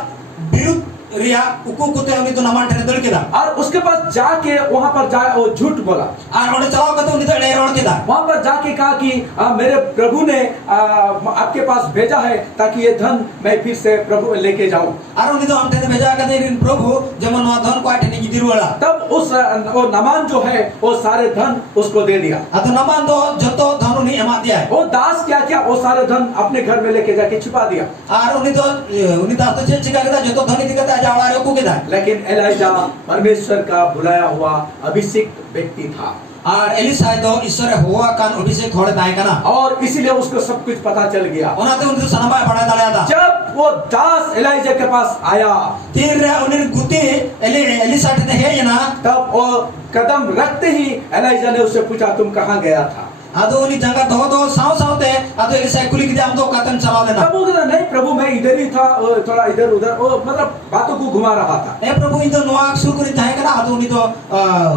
विरुद्ध रिया उकु कुते उनी तो नामान ठने दड़ केदा और उसके पास जाके वहां पर जा वो झूठ बोला। आर ओंडे चलाव कते उनी तो एड़े रोड केदा वहां पर जाके कहा कि मेरे प्रभु ने आपके पास भेजा है ताकि ये धन मैं फिर से प्रभु लेके जाऊं। आर उनी तो हम ठने भेजा कते इन प्रभु जेमन वा धन को ठने गिदिर वाला तब उस वो नामान जो है वो सारे धन उसको दे दिया। अतो नामान तो जतो धन उनी एमा दिया है। वो दास क्या किया, वो सारे धन अपने घर में लेके जाके छुपा दिया। आर उनी दास तो चेक चिका केदा जतो धन दिकते आजावड़ा रे को केदा। लेकिन एलिजा परमेश्वर का बुलाया हुआ अभिषिक्त व्यक्ति था और एलिसा तो ईश्वर होवा कान अभिषेक होड़े ताए कना और इसीलिए उसको सब कुछ पता चल गया। ओनाते उनी तो सनबा बड़ा दड़या था। जब वो दास एलिजा के पास आया तीन रे उनी गुती एलिसा ठने हे ना तब वो कदम रखते ही एलिजा ने उससे पूछा तुम कहाँ गया था। आदो उनी जंगा दो साव सावते आदो एलिसा कुली के हम तो कातन चला लेना। तब वो कहता नहीं प्रभु मैं इधर ही था, थोड़ा इधर उधर वो मतलब बातों को घुमा रहा था। ए प्रभु इन तो नोआक शुरू करी ताए कना आदो उनी तो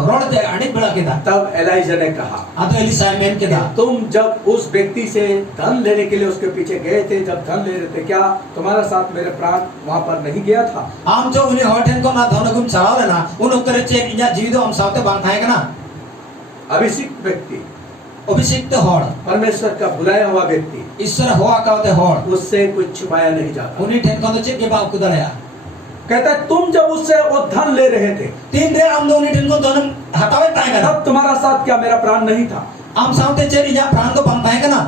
रोड ते अनेक बेड़ा केदा। तब एलिजा ने कहा आदो एलिसा मेन केदा तुम जब उस व्यक्ति से धन लेने के लिए उसके पीछे गए थे, जब धन ले रहे थे, क्या तुम्हारा साथ मेरे प्राण वहां पर नहीं गया था। आम जो उनी होठन को ना धन गुम चला लेना उन उत्तरे चे इया जीवित हम सावते बांग थाए कना। अभिषिक्त व्यक्ति अभिषिक्त होड़ परमेश्वर का बुलाया हुआ व्यक्ति ईश्वर होवा कावते होड़ उससे कुछ छुपाया नहीं जाता। उनी ठेन को तो चे के बाव कुदरया कहता है तुम जब उससे वो धन ले रहे थे तीन रे हम दो उनी ठेन को धन हटावे ताए कना तब तुम्हारा साथ क्या मेरा प्राण नहीं था। आम सावते चे इया प्राण तो बांग थाए कना।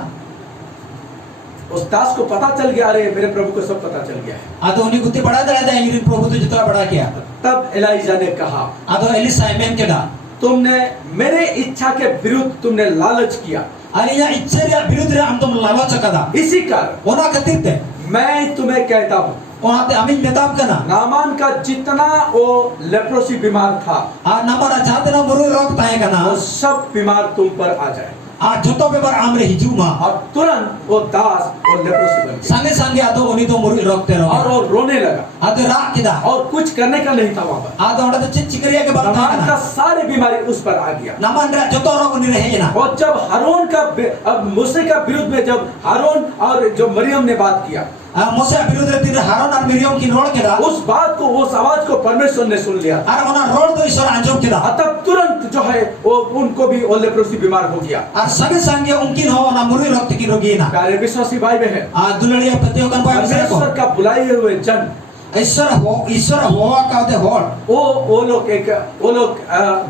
उस दास को पता चल गया, अरे मेरे प्रभु को सब पता चल गया है। आदो उनी गुत्ती बड़ा दड़या था इन प्रभु तो जितना बड़ा किया। तब एलिजा ने कहा आदो एलिसा मेन केदा तुमने मेरे इच्छा के विरुद्ध तुमने लालच किया। अरे या इच्छा रे विरुद्ध रे हम तुम लालच कदा इसी कारण ओना कतित ते मैं तुम्हें कहता हूँ ओनाते अमिन मेताब कना नामान का जितना वो लेप्रोसी बीमार था आ नमरा जाते ना मुरु रोग ताए कना वो सब बीमार तुम पर आ जाए आ जोतो पे पर आमरे हिजुमा और तुरंत वो दास और लेप्रोसी बन गया संगे संगे आदो उनी तो मुरु रोग ते और वो रोने लगा आदो रा किदा और कुछ करने का नहीं था वहां पर। आदो ओंडा तो चिकरिया के बात नामान ताए का कना सारी बीमारी उस पर आ गया। नमन रे जोतो रोग उनी रहे ना और जब हारून का अब मूसा का विरुद्ध में जब हारून और जो मरियम ने बात किया आ मूसा विरुद्ध रे तीन हारून और मिरियम की रोड केदा उस बात को उस आवाज को परमेश्वर ने सुन लिया और ओना रोड तो ईश्वर अंजोम केदा तब तुरंत जो है वो उनको भी वो लेप्रोसी बीमार हो गया। और संगे संगे उनकी हो ना मुरु रोग की रोगी ना प्यारे विश्वासी भाई बहन आ दुलड़िया पतियों का परमेश्वर का बुलाए हुए जन ईश्वर होवा कावते होड़ वो लोग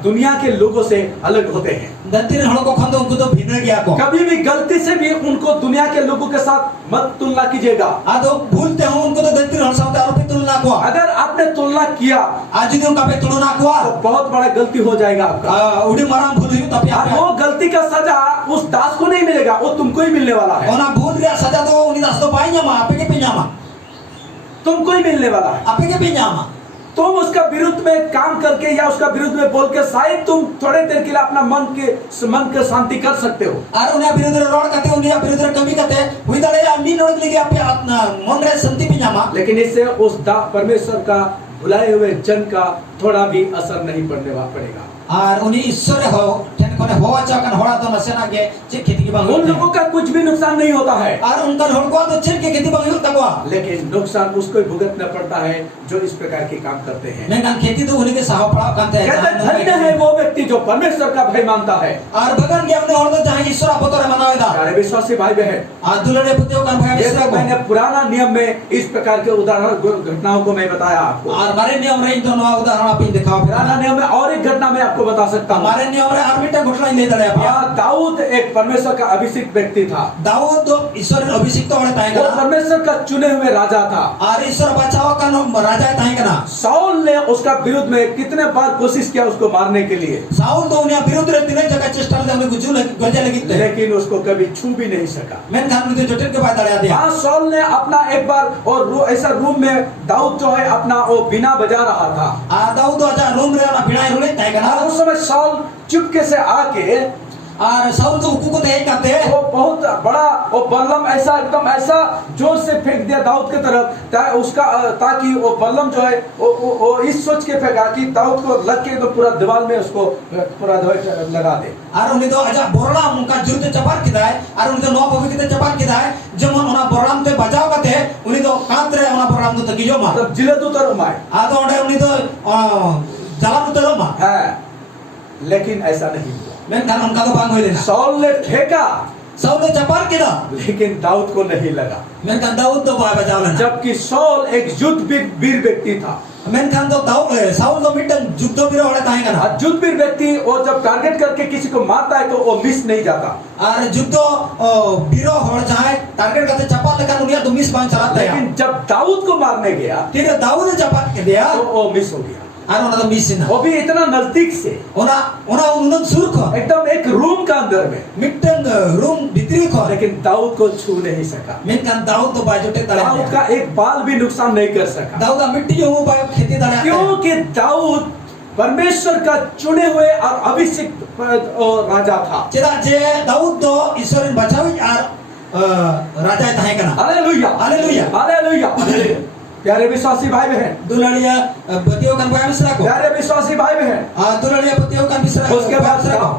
दुनिया के लोगों से अलग होते हैं। दंतीन हड़ों को खंदो उनको तो भिन्न गया को कभी भी गलती से भी उनको दुनिया के लोगों के साथ मत तुलना कीजिएगा। आदो भूलते हो उनको तो दंतीन हड़ साथ आरोपी तुलना को अगर आपने तुलना किया आज दिन उनका पे तुलना को तो बहुत बड़ा गलती हो जाएगा आपका। उड़ी मराम भूल ही तब और वो गलती का सजा उस दास को नहीं मिलेगा, वो तुमको ही मिलने वाला है। ओना भूल रे सजा तो उनी दास तो पाइया मा आपे के पिजामा तुमको ही मिलने वाला है। आपे के पिजामा तुम उसका विरुद्ध में काम करके या उसका विरुद्ध में बोल के शायद तुम थोड़े देर के लिए अपना मन के शांति कर सकते हो। और उन्हें विरुद्ध रोड करते उन्हें विरुद्ध कमी करते हुई दले अम्मी नोट लेके आपे अपना मन रे शांति पिजामा लेकिन इससे उस परमेश्वर का बुलाए हुए जन का थोड़ा भी असर नहीं पड़ेगा। और उन्हें ईश्वर हो ठन कोने होवा चाकन होड़ा तो नसेना के चिक खेती की बात उन लोगों का कुछ भी नुकसान नहीं होता है और उनका होड़को तो चिक के खेती बात तकवा लेकिन नुकसान उसको भुगतना पड़ता है जो इस प्रकार के काम करते हैं। मैं कान खेती तो उन्हीं के साह पड़ा करते हैं। कहते धन्य है वो व्यक्ति जो परमेश्वर का भय मानता है और भगवान के अपने और तो जहां ईश्वर अपतोरे मनावेदा सारे विश्वासी भाई बहन आज दुलड़े पुत्रों का भय जैसा मैंने पुराना नियम में इस प्रकार के उदाहरण घटनाओं को मैं बताया आपको और हमारे नियम रे तो नवा उदाहरण आप दिखाओ। पुराना नियम में और एक घटना मैं आपको बता सकता हूँ। हमारे नियम रे आर्मिटा घोषणा ले दड़े आप दाऊद एक परमेश्वर का अभिषिक्त व्यक्ति था। दाऊद तो ईश्वर अभिषिक्त होने ताएगा वो परमेश्वर का चुने हुए राजा था और ईश्वर बचाओ का राजा ताएगा ना। साउल ने उसका विरुद्ध में कितने बार कोशिश किया उसको मारने के लिए। साउल तो उन्हें विरुद्ध रे तीन जगह चेष्टा करते उन्हें गुजू गजे लगी लेकिन उसको कभी छू भी नहीं सका। मैं खान मुझे जटिल के बाद दड़िया दिया। साउल ने अपना एक बार और ऐसा रूम में दाऊद जो है अपना वो बीना बजा रहा था। दाऊद आजा रूम रे ना बिना रुले ताएगा ना। उस समय साउल चुपके से आके और साउल तो उकू को नहीं करते वो बहुत बड़ा वो बल्लम ऐसा एकदम ऐसा जोर से फेंक दिया दाऊद की तरफ उसका ताकि वो बल्लम जो है वो इस सोच के फेंका कि दाऊद को लग के तो पूरा दीवार में उसको पूरा लगा दे। और उन्हें तो आजा बोरला उनका जुर्ते चपार किदा है और उन्हें तो नौ पवित्र चपार किदा है जब उन्हें बोरलाम ते बजाव करते उन्हें तो कांत रहे उन्हें बोरलाम तो तकियो मार। तो मतलब जिले तो तरमाए ado onde uni do jalan utar ma है, लेकिन ऐसा नहीं हुआ। menkhan onka do bang hoile na शाऊल ने फेंका Saul do chapar kida लेकिन दाऊद को नहीं लगा, menkhan Daud do ba bajawla na जबकि शाऊल एक युद्ध वीर व्यक्ति था। menkhan do Saul do mitan juddho biro hole tahe kana और युद्ध वीर व्यक्ति वो जब टारगेट करके किसी को मारता है तो वो मिस नहीं जाता, ar juddho biro hol jahe target kate chapar lekan unia do miss bang chalat ya लेकिन जब दाऊद को मारने गया tira Daud do chapar ke dia तो वो मिस हो गया, ar ona do miss na वो भी इतना नजदीक से, ona unun sur ko एकदम एक रूम का अंदर में, mitan room bitri ko लेकिन दाऊद को छू नहीं सका। menkhan Daud do bajote tale Dawood का एक बाल भी नुकसान नहीं कर सका, Daud da mitti jo ba kheti dale क्योंकि दाऊद परमेश्वर का चुने हुए और अभिषिक्त राजा था। cheda je Daud do Iswarin bachawi ar raja tahe kana hallelujah, Haleluya. Hallelujah. प्यारे विश्वासी भाई बहन, dulalia batio kan bayam sra ko प्यारे विश्वासी भाई बहन, dulalia batio kan bisra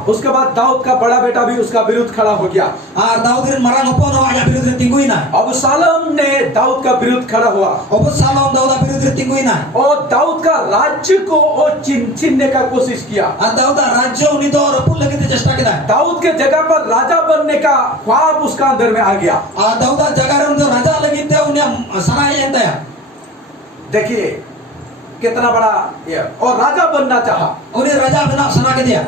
उसके बाद दाऊद का बड़ा बेटा भी उसका विरुद्ध खड़ा हो गया। ar Daud rin marang opon ho aja birudh re tinguina अबशालोम ने दाऊद का विरुद्ध खड़ा हुआ opo salom Daud da birudh re tinguina और दाऊद का राज्य को वो छीनने का कोशिश किया। ar Daud da rajyo uni do rapul lagite chesta kida Dawood के जगह पर राजा बनने का ख्वाब उसका अंदर में आ गया। ar Daud da jaga ron do raja lagite unia sana yenta ya देखिए कितना बड़ा ये, और राजा बनना चाहा। uni raja bena sana ke dia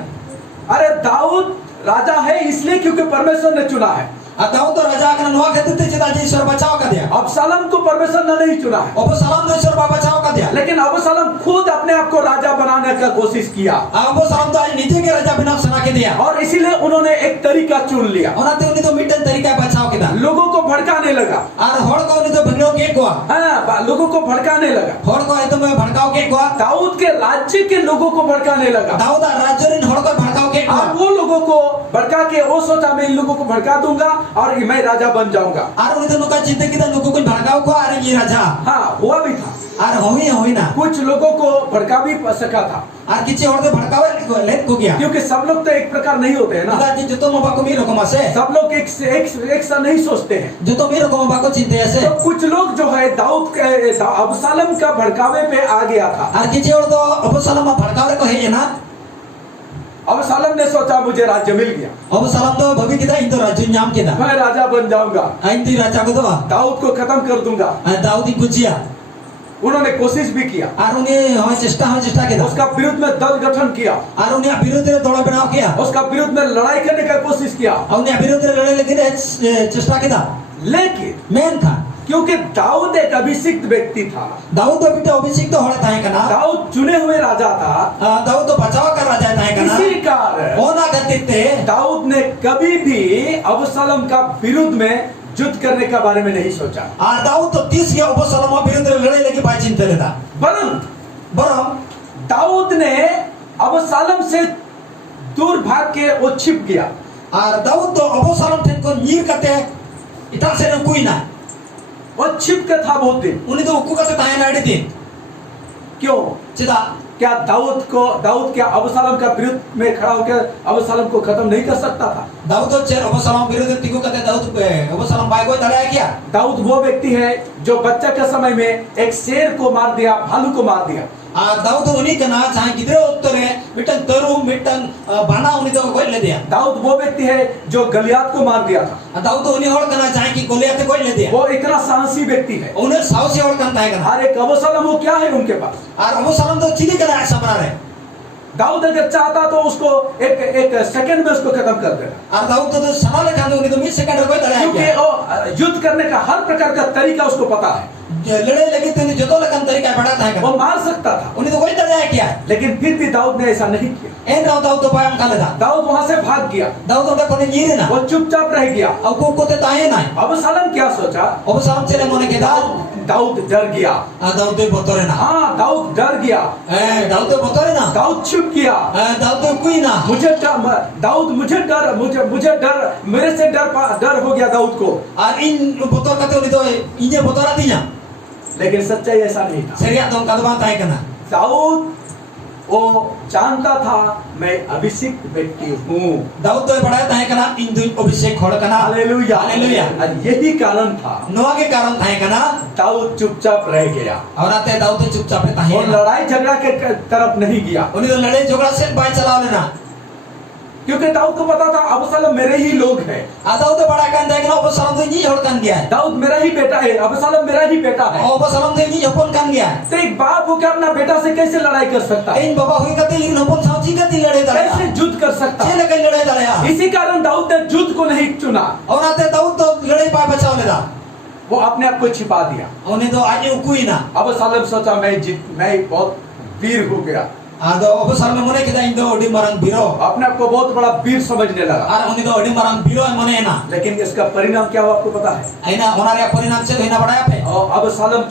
अरे दाऊद राजा है इसलिए क्योंकि परमेश्वर ने चुना है। ar Daud do raja kana noa khatir te cheda je Ishwar bachao ka dia अबशालोम को परमेश्वर ने नहीं चुना है, opo salam do Ishwar ba bachao ka dia लेकिन अबशालोम खुद अपने आप को राजा बनाने का कोशिश किया opo salam do aj nije ke raja bena sana ke dia और इसीलिए उन्होंने एक तरीका चुन लिया, onate uni do mitan tarika bachao kida लोगों को भड़काने लगा। ar hor ko uni do bhagno ke ko हाँ, लोगों को भड़काने लगा, hor ko eto me bhadkao ke ko Dawood के राज्य के लोगों को भड़काने लगा। Daud da rajyo rin hor ko bhadkao ke और ko वो लोगों को भड़का के वो सोचा मैं इन लोगों को भड़का दूंगा और मैं राजा बन जाऊंगा। ar uni do nuka chinte kida nuku kun bhadkao ko ar ye raja हाँ, हुआ भी था, ar howi na कुछ लोगों को भड़का भी सका था, ar kichi hor de bhadkao let ko gya क्योंकि सब लोग तो एक प्रकार नहीं होते हैं ना, Ida je joto mo ba ko mi rokom ase सब लोग एक सा नहीं सोचते हैं। joto mi rokom ba ko chinte ase तो कुछ लोग जो है दाऊद के अबशालोम का भड़कावे पे आ गया था। ar kichi hor do opo salam ma bhadkao ko he na अबशालोम ने सोचा मुझे राज्य मिल गया, opo salam do bhabi kida into rajyo nyam kida मैं राजा बन जाऊंगा, ain ti raja ko do Dawood को खत्म कर दूंगा। Daud di kuchia उन्होंने कोशिश भी किया, ar uni hoy chesta kida उसका विरुद्ध में दल गठन किया, ar uni birudh re dola benao kiya उसका विरुद्ध में लड़ाई करने का कोशिश किया, uni birudh re lade lagine chesta kida लेकिन menkhan क्योंकि दाऊद एक अभिषिक्त व्यक्ति था, Daud do bita obisik do hole tahe kana Dawood चुने हुए राजा था, Daud do bachao ka raja tahe kana इसी कारण ona gatite दाऊद ने कभी भी अबशालोम का विरुद्ध में युद्ध करने का बारे में नहीं सोचा, ar Daud to 30 ke opo salam ma birudh re lade lagi ba chinte leda वरन borom दाऊद ने अबशालोम से दूर भाग के वो छिप गया। ar Daud do opo salam ten ko nyir kate ita se no kuina वो छिप के था बहुत दिन, uni do ukku kate tahe na din क्यों? cheda क्या दाऊद क्या अबशालोम का विरुद्ध में खड़ा होकर अबशालोम को खत्म नहीं कर सकता था? Daud do cher opo salam birudh tingu kate Daud opo salam bai ko dale kya Dawood वो व्यक्ति है जो बच्चा के समय में एक शेर को मार दिया, भालू को मार दिया। Daud do uni kana chahe gidre uttore mitan taru mitan bana uni do ko le dia Dawood वो व्यक्ति है जो गलियात को मार दिया था। Daud do uni hol kana chahe ki Goliath ko le dia वो इतना साहसी व्यक्ति है। uni sausi hol kan tahe kana हर एक अबशालोम वो क्या है उनके पास? ar opo salam do chili kana aisa bana re Dawood अगर चाहता तो उसको एक सेकंड में उसको खत्म कर देगा, ar Daud do sana le kan do uni do mid second ko dale क्योंकि kya वो युद्ध करने का हर प्रकार का तरीका उसको पता है, lade lagi tuni joto lekan tarika bada tahe वो kana मार सकता था। uni do koi dale kya लेकिन फिर भी दाऊद ने ऐसा नहीं किया। en Daud do bayam kale da Dawood वहां से भाग गया, Daud do ko nyire na वो चुपचाप रह गया। au ko ko te tahe na अबशालोम क्या सोचा? opo salam chere mone ke da Dawood डर गया। Daud do botore na हाँ, दाऊद डर गया, Daud do botore na Dawood छुप गया। Daud do kuina मुझे डर मेरे से डर हो गया दाऊद को। ar in botor kate uni do inye botoratinya लेकिन सच्चाई ऐसा नहीं था। seriak dong kadwa tahe kana Dawood वो जानता था मैं अभिषिक्त व्यक्ति हूँ। दाऊद तो बड़ा था कना इन दुई अभिषेक होड़ कना हालेलुया हालेलुया और यही कारण था नोआ के कारण था कना दाऊद चुपचाप रह गया और आते दाऊद तो चुपचाप था और लड़ाई झगड़ा के तरफ नहीं गया, उन्हें तो लड़ाई झगड़ा से बाय चलाओ लेना, क्योंकि दाऊद को पता था अबशालोम मेरे ही लोग हैं। दाऊद तो बड़ा कान था कना अबशालोम तो ये होड़ कान गया है, दाऊद मेरा ही बेटा है, अबशालोम मेरा ही बेटा है। अबशालोम तो ये हपन कान गया है, तो एक बाप होकर अपना बेटा से कैसे लड़ाई कर सकता है, इन बाबा हुई कहते इन हपन साउची का दिल लड़े दाया कैसे युद्ध कर सकता ये है। लगे लड़े दाया इसी कारण दाऊद ने युद्ध को नहीं चुना, और आते दाऊद तो लड़े पाए बचाओ लेदा, वो अपने आप को छिपा दिया। उन्हें तो आज उकुई ना अबशालोम सोचा मैं बहुत वीर हो गया, आदो अबशालोम मने किदा इन तो ओडी मरन बीरो अपने आप को बहुत बड़ा वीर समझने लगा। और उन्हें तो ओडी मरन बीरो मने ना, लेकिन इसका परिणाम क्या हुआ आपको पता है? ऐना होनारे परिणाम से होना बड़ा पे और अबशालोम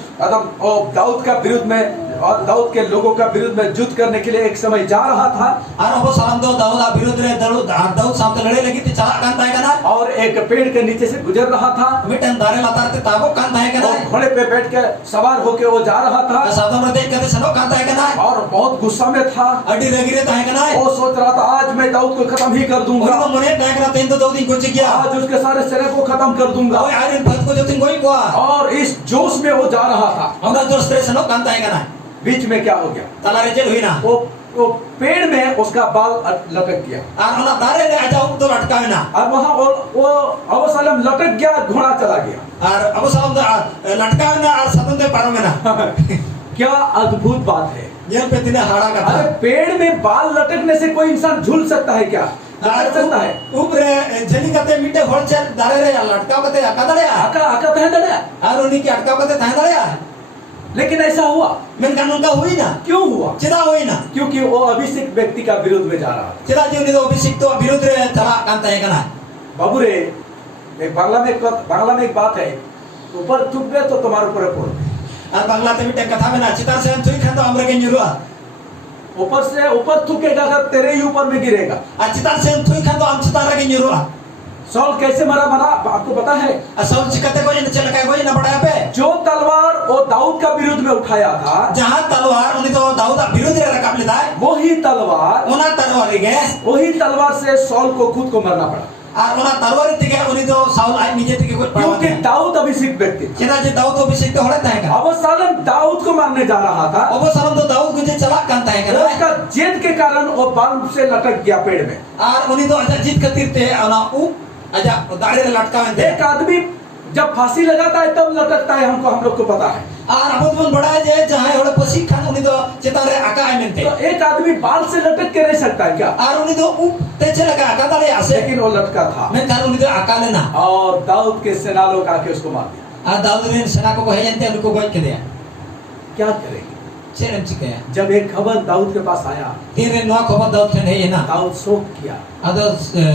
दाऊद का विरुद्ध में और दाऊद के लोगों का विरुद्ध में युद्ध करने के लिए एक समय जा रहा था, और अबशालोम तो दाऊद विरुद्ध रे दाऊद सामने लड़े लगी ते चला कान था कना और एक पेड़ के नीचे से गुजर रहा था, मिटन दारे लातारते ताबो कान था कना और घोड़े पे बैठ के सवार होके वो जा रहा था सादम रे देख के सनो कान था कना और बहुत गुस्सा में था। अडी रगिरे था कना वो सोच रहा था आज मैं दाऊद को खत्म ही कर दूंगा, उनको मने था कना तेन तो दाऊद को चिकिया आज उसके सारे सेना को खत्म कर दूंगा। ओए आरिन फत को जतिन कोई को और इस जोश में वो जा रहा था, हमरा जोश रे सनो कान था कना बीच में क्या हो गया, तला रे जेल हुई ना वो पेड़ में उसका बाल लटक गया और ओना दारे रे आजा तो लटकावे ना और वहां वो अबशालोम लटक गया, घोड़ा चला गया। और अबशालोम तो लटकावे ना और सतन ते पारो में ना क्या अद्भुत बात है। ये पे तिने हाड़ा का अरे पेड़ में बाल लटकने से कोई इंसान झूल सकता है क्या? लटक सकता है? ऊपरे जली कते मीटे होलचर दारे रे लटकाव कते आका दड़या आका तह दड़या, और उन्हीं की अटकाव कते थाय दड़या, लेकिन ऐसा हुआ। मेन कानून का हुई ना, क्यों हुआ? चिदा हुई ना, क्योंकि वो अभिषेक व्यक्ति का विरोध में जा रहा था। चिदा जी उन्हीं तो अभिषेक तो विरोध रे चला कांता है कना बाबू रे, एक बांग्ला में एक बात है, ऊपर थूक गए तो तुम्हारे ऊपर पड़ो। और बांग्ला ते मीटे कथा में ना चिता से थुई खान तो हमरे के निरुआ ऊपर से ऊपर थूकेगा तो तेरे ही ऊपर में गिरेगा। और चिता से थुई खान तो हम चिता रे के निरुआ सॉल कैसे मरा आपको पता है? असौल चिकते को इन चलका को इन बड़ा पे जो तलवार वो दाऊद का विरोध में उठाया था, जहां तलवार उन्हीं तो दाऊद विरोध रे रकाब लेता है वही तलवार वही तलवार से सॉल को खुद को मरना पड़ा। और ओना तलवार तिगे उन्हीं तो साउल आई निजे तिगे कोई क्योंकि दाऊद अभिषेक व्यक्ति था। चिदा जे दाऊद अभिषेक तो होड़ता है का अबशालोम दाऊद को मारने जा रहा था, अबशालोम तो दाऊद को जे चला कांता है का उसका जिद के कारण वो बाल से लटक गया पेड़ में। और उन्हीं तो अच्छा जीत खातिर ते ओना उ अच्छा दाढ़ी रे लटकावे थे। एक आदमी जब फांसी लगाता है तब लटकता है, हम लोग को पता है। और अब मन बड़ा है जे जहां होड़े पसी खान उन्हीं तो चितारे आका है मेनते तो एक आदमी बाल से लटक के रह सकता है क्या? और उन्हीं तो उ ते चला का आका दाड़े आसे लेकिन वो लटका था मैं थार उन्हीं तो आका लेना और दाऊद के सेना लोग आके उसको मार दिया। आ दाऊद ने सेना को है जानते उनको गोज के दिया क्या करेंगे? चेरम चिके जब एक खबर दाऊद के पास आया, तेरे नवा खबर दाऊद के है ना दाऊद शोक किया, आदो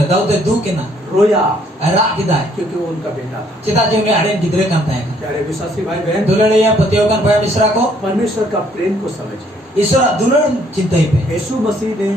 दाऊद दू के ना रोया, रा किदाय क्योंकि वो उनका बेटा था। चिता जो ने आड़े गिदरे कांता है प्यारे विश्वासी भाई बहन, दुलड़े या पतियों का भय मिश्रा को परमेश्वर का प्रेम को समझिए। ईश्वर दुलड़ चिंता पे यीशु मसीह ने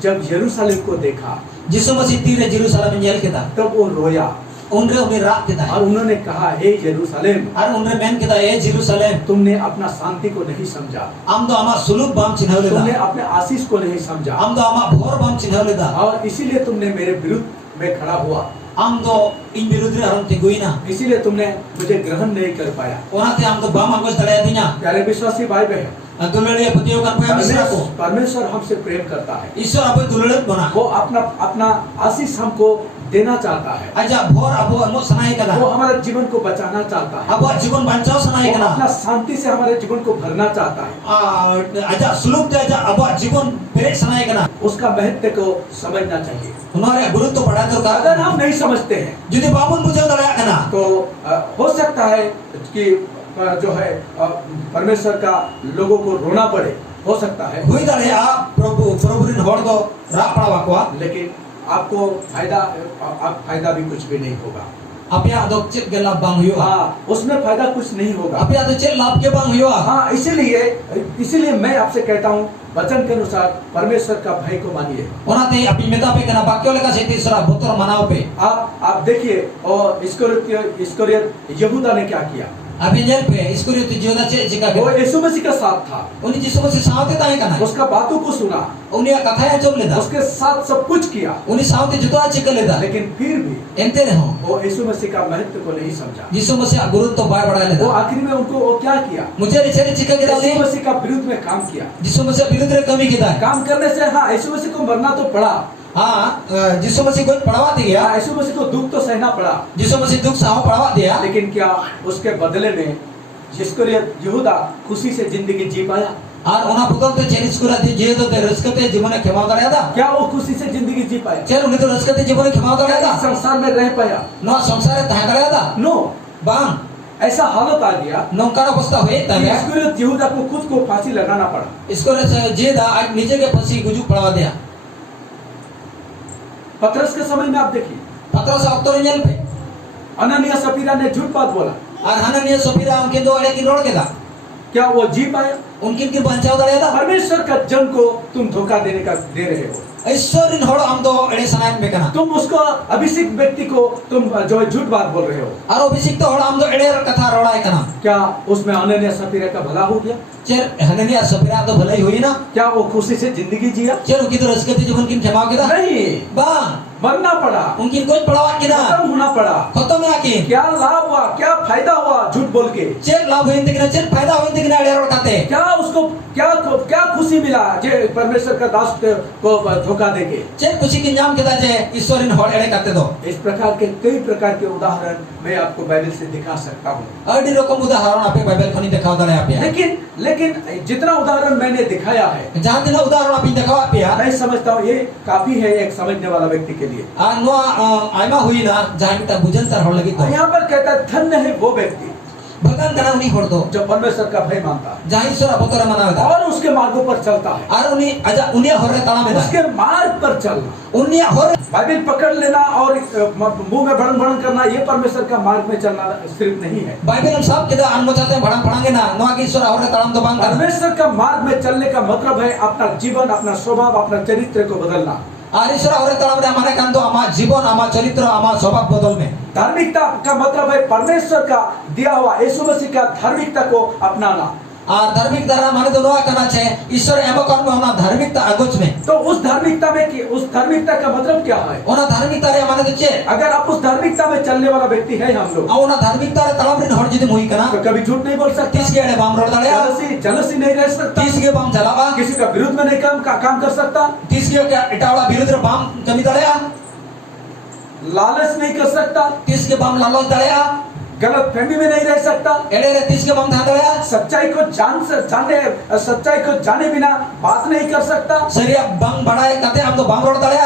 जब यरूशलेम को देखा, जिसु मसीह तीरे जेरूशलेम जेल के था तब वो रोया उनरे उन्हें रात के था और उन्होंने कहा, हे यरूशलेम, और उनरे मैन के था ए जेरूशलेम तुमने अपना शांति को नहीं समझा, हम तो हमार सुलूक बम चिन्हले तुमने दा अपने आशीष को नहीं समझा, हम तो हमार भोर बम चिन्हले दा और इसीलिए तुमने मेरे विरुद्ध में खड़ा हुआ, हम तो इन विरुद्ध रे हम ते गोई ना इसीलिए तुमने मुझे ग्रहण नहीं कर पाया। ओनाते हम तो बम अंगोस तड़या दिना प्यारे विश्वासी भाई बहन, दुलड़े पतियों का भय मिश्रा को परमेश्वर हमसे प्रेम करता है। ईश्वर अब दुलड़े बना वो अपना आशीष हमको देना चाहता है। अच्छा भोर अब हम सनाई कदा वो हमारे जीवन को बचाना चाहता है। अब जीवन बचाओ सनाई वो कदा अपना शांति से हमारे जीवन को भरना चाहता है। अच्छा सुलूक ते अच्छा अब जीवन पेरे सनाई कदा उसका महत्व को समझना चाहिए। हमारे गुरुत्व तो बड़ा तो अगर हम नहीं समझते हैं यदि बाबुन बुझे दड़या कना तो हो सकता है कि जो है परमेश्वर का लोगों को रोना पड़े, हो सकता है। हुई दड़या प्रभु इन होड़ दो रा पड़ा वाकवा लेकिन आपको फायदा भी कुछ भी नहीं होगा। अपया दो चित के लाभ बांग हुआ, हाँ, उसमें फायदा कुछ नहीं होगा। अपया तो चित लाभ के बांग हुआ। हाँ, इसीलिए मैं आपसे कहता हूँ, वचन के अनुसार परमेश्वर का भय को मानिए। ओनाते अपनी मेता पे कना वाक्यों लेका से तीसरा भूतर मनाओ पे आप देखिए, और इस्करियत यहूदा ने क्या किया। Abi nyel pe iskuri tu Yuda che jika वो ke. यीशु मसीह का साथ था, Uni Jisu Masih saute tahe kana. उसका बातों को सुना, Uni katha ya jom leda. उसके साथ सब कुछ किया, Uni saute juto ache leda. लेकिन फिर भी Ente reho. वो यीशु मसीह का महत्व को नहीं समझा। Jisu Masih guru to bai bada वो leda. आखिर में उनको वो क्या किया, Mujhe rechere jika ke यीशु dali. मसीह का विरुद्ध में काम किया। Jisu Masih birudre kami kita. काम करने से हाँ यीशु मसीह को मरना तो पड़ा, हाँ जिसु मसीह को पढ़वा दिया. हाँ, यीशु मसीह को दुख तो सहना पड़ा, जिसु मसीह दुख साहो पढ़वा दिया. लेकिन क्या उसके बदले में इस्करियोत यहूदा खुशी से जिंदगी जी पाया? और उना पुतल तो चेरिस कुरा दी जे तो रसकते जीवन खेमा दड़या था. क्या वो खुशी से जिंदगी जी पाया? चल उन्हें तो रसकते जीवन खेमा दड़या क्या था. इस संसार में रह पाया? नो संसार तह दड़या था. नो, बांग ऐसा हालत आ गया नौकर अवस्था हुई कि तब इस्करियोत यहूदा को खुद को फांसी लगाना पड़ा। इसको जे दा आज नीचे के फंसी गुजू पढ़वा दिया. पतरस के समय में आप देखिए, पत्रोस अक्तोर जेल पे अननिया सफीरा ने झूठ बात बोला, और हननिया सफीरा उनके दो अड़े की रोड के था. क्या वो जी पाया? उनकी की बचाव दड़या था. परमेश्वर का जन को तुम धोखा देने का दे रहे हो, ईश्वर इन होड़ हम दो अड़े सनायन में कना. तुम उसको अभिषेक व्यक्ति को तुम जो है झूठ बात बोल रहे हो। और अभिषेक तो होड़ हम दो अड़े कथा रोड़ा है कना. क्या उसमें अननिया सफीरा का भला हो गया? चल हननिया सफीरा तो भलाई हुई ना. क्या वो खुशी से जिंदगी जिया? चल उनकी तो रसकते जीवन की क्षमा के था. नहीं, बा मरना पड़ा, उनकी कुछ पढ़वा के ना. खत्म होना पड़ा। खत्म ना की. क्या लाभ हुआ, क्या फायदा हुआ झूठ बोल के? चेक लाभ हुई दिखना. चेक फायदा हुई दिखना अड़े रोड खाते. क्या उसको क्या खुशी मिला जे परमेश्वर का दास को धोखा देके? चेक खुशी की नाम के था जे ईश्वर इन होड़ अड़े करते दो. इस प्रकार के कई प्रकार के उदाहरण मैं आपको बाइबल से दिखा सकता हूँ, अड़ी रकम उदाहरण आपे बाइबल खनी दिखाओ दड़े आपे. लेकिन जितना उदाहरण मैंने दिखाया है, जहाँ दिन उदाहरण आपे दिखाओ आपे. मैं समझता हूँ ये काफी है एक समझने वाला व्यक्ति के लिए। नो आयमा हुई ना जहाँ की ता बुझन तर होड़ लगी तो. यहाँ पर कहता है धन्य है वो व्यक्ति भगवान कना उन्हीं होड़ दो. जो परमेश्वर का भय मानता है जहाँ ईश्वर अवतार मना होता. और उसके मार्गों पर चलता है, और उन्हीं अजा उन्हीं होड़ तला में था. उसके मार्ग पर चलना। उन्हीं होड़ बाइबल पकड़ लेना और मुंह में भड़न भड़न करना ये परमेश्वर का मार्ग में चलना सिर्फ नहीं है। बाइबल हम सब के दा अनमोचाते भड़न पढ़ांगे ना. नो की ईश्वर होड़ तलाम तो बांग करना. परमेश्वर का मार्ग में चलने का मतलब है अपना जीवन, अपना स्वभाव, अपना चरित्र को बदलना। और ईश्वर होड़ तलाम रे हमारे कान तो हमारा जीवन, हमारा चरित्र, हमारा स्वभाव बदल में. धार्मिकता का मतलब है परमेश्वर का दिया हुआ यीशु मसीह का धार्मिकता को अपनाना। और धार्मिक धर्म माने तो नोआ करना चाहिए. ईश्वर एमो कौन में होना धार्मिकता अगुच में. तो उस धार्मिकता का मतलब क्या है? ओना धार्मिकता रे माने तो चे. अगर आप उस धार्मिकता में चलने वाला व्यक्ति है हम लोग, ओना धार्मिकता रे तलाम रे होड़ जिदे मुही कना. तो कभी झूठ नहीं बोल सकते, 30 के अड़े बाम रोड दड़े. जलसी नहीं रह सकता, 30 के बाम चलावा. किसी का विरुद्ध में नहीं काम कर सकता, 30 के इटावला विरुद्ध रे बाम कमी दड़े. लालच नहीं कर सकता, 30 के बाम लालच दड़े. गलत फहमी में नहीं रह सकता, एड़े रे 30 के बाम धा दड़े. सच्चाई को जाने बिना बात नहीं कर सकता। सरिया बाम बढ़ाए कहते हम तो बाम रोड दड़े.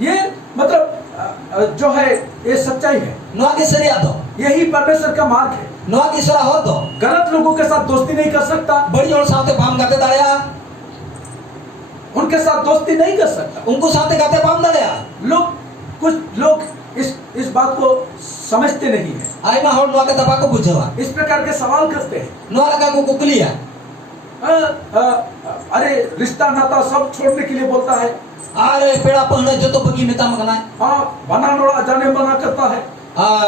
ये मतलब जो है ये सच्चाई है, नोआ के सरिया दो. यही परमेश्वर का मार्ग है। नोआ की सरा हो दो. गलत लोगों के साथ दोस्ती नहीं कर सकता, बड़ी और साथे बाम गाते दड़े. उनके साथ दोस्ती नहीं कर सकता। उनको साथे गाते बाम दड़े. कुछ लोग इस बात को समझते नहीं है, आई मा होड़ नोआ के दबा को बुझवा. इस प्रकार के सवाल करते हैं। नोआ लगा को कुकलिया. अरे रिश्ता नाता सब छोड़ने के लिए बोलता है। अरे पेड़ा पहने जो तो बगी में तम गना. बना नोड़ा जाने मना करता है।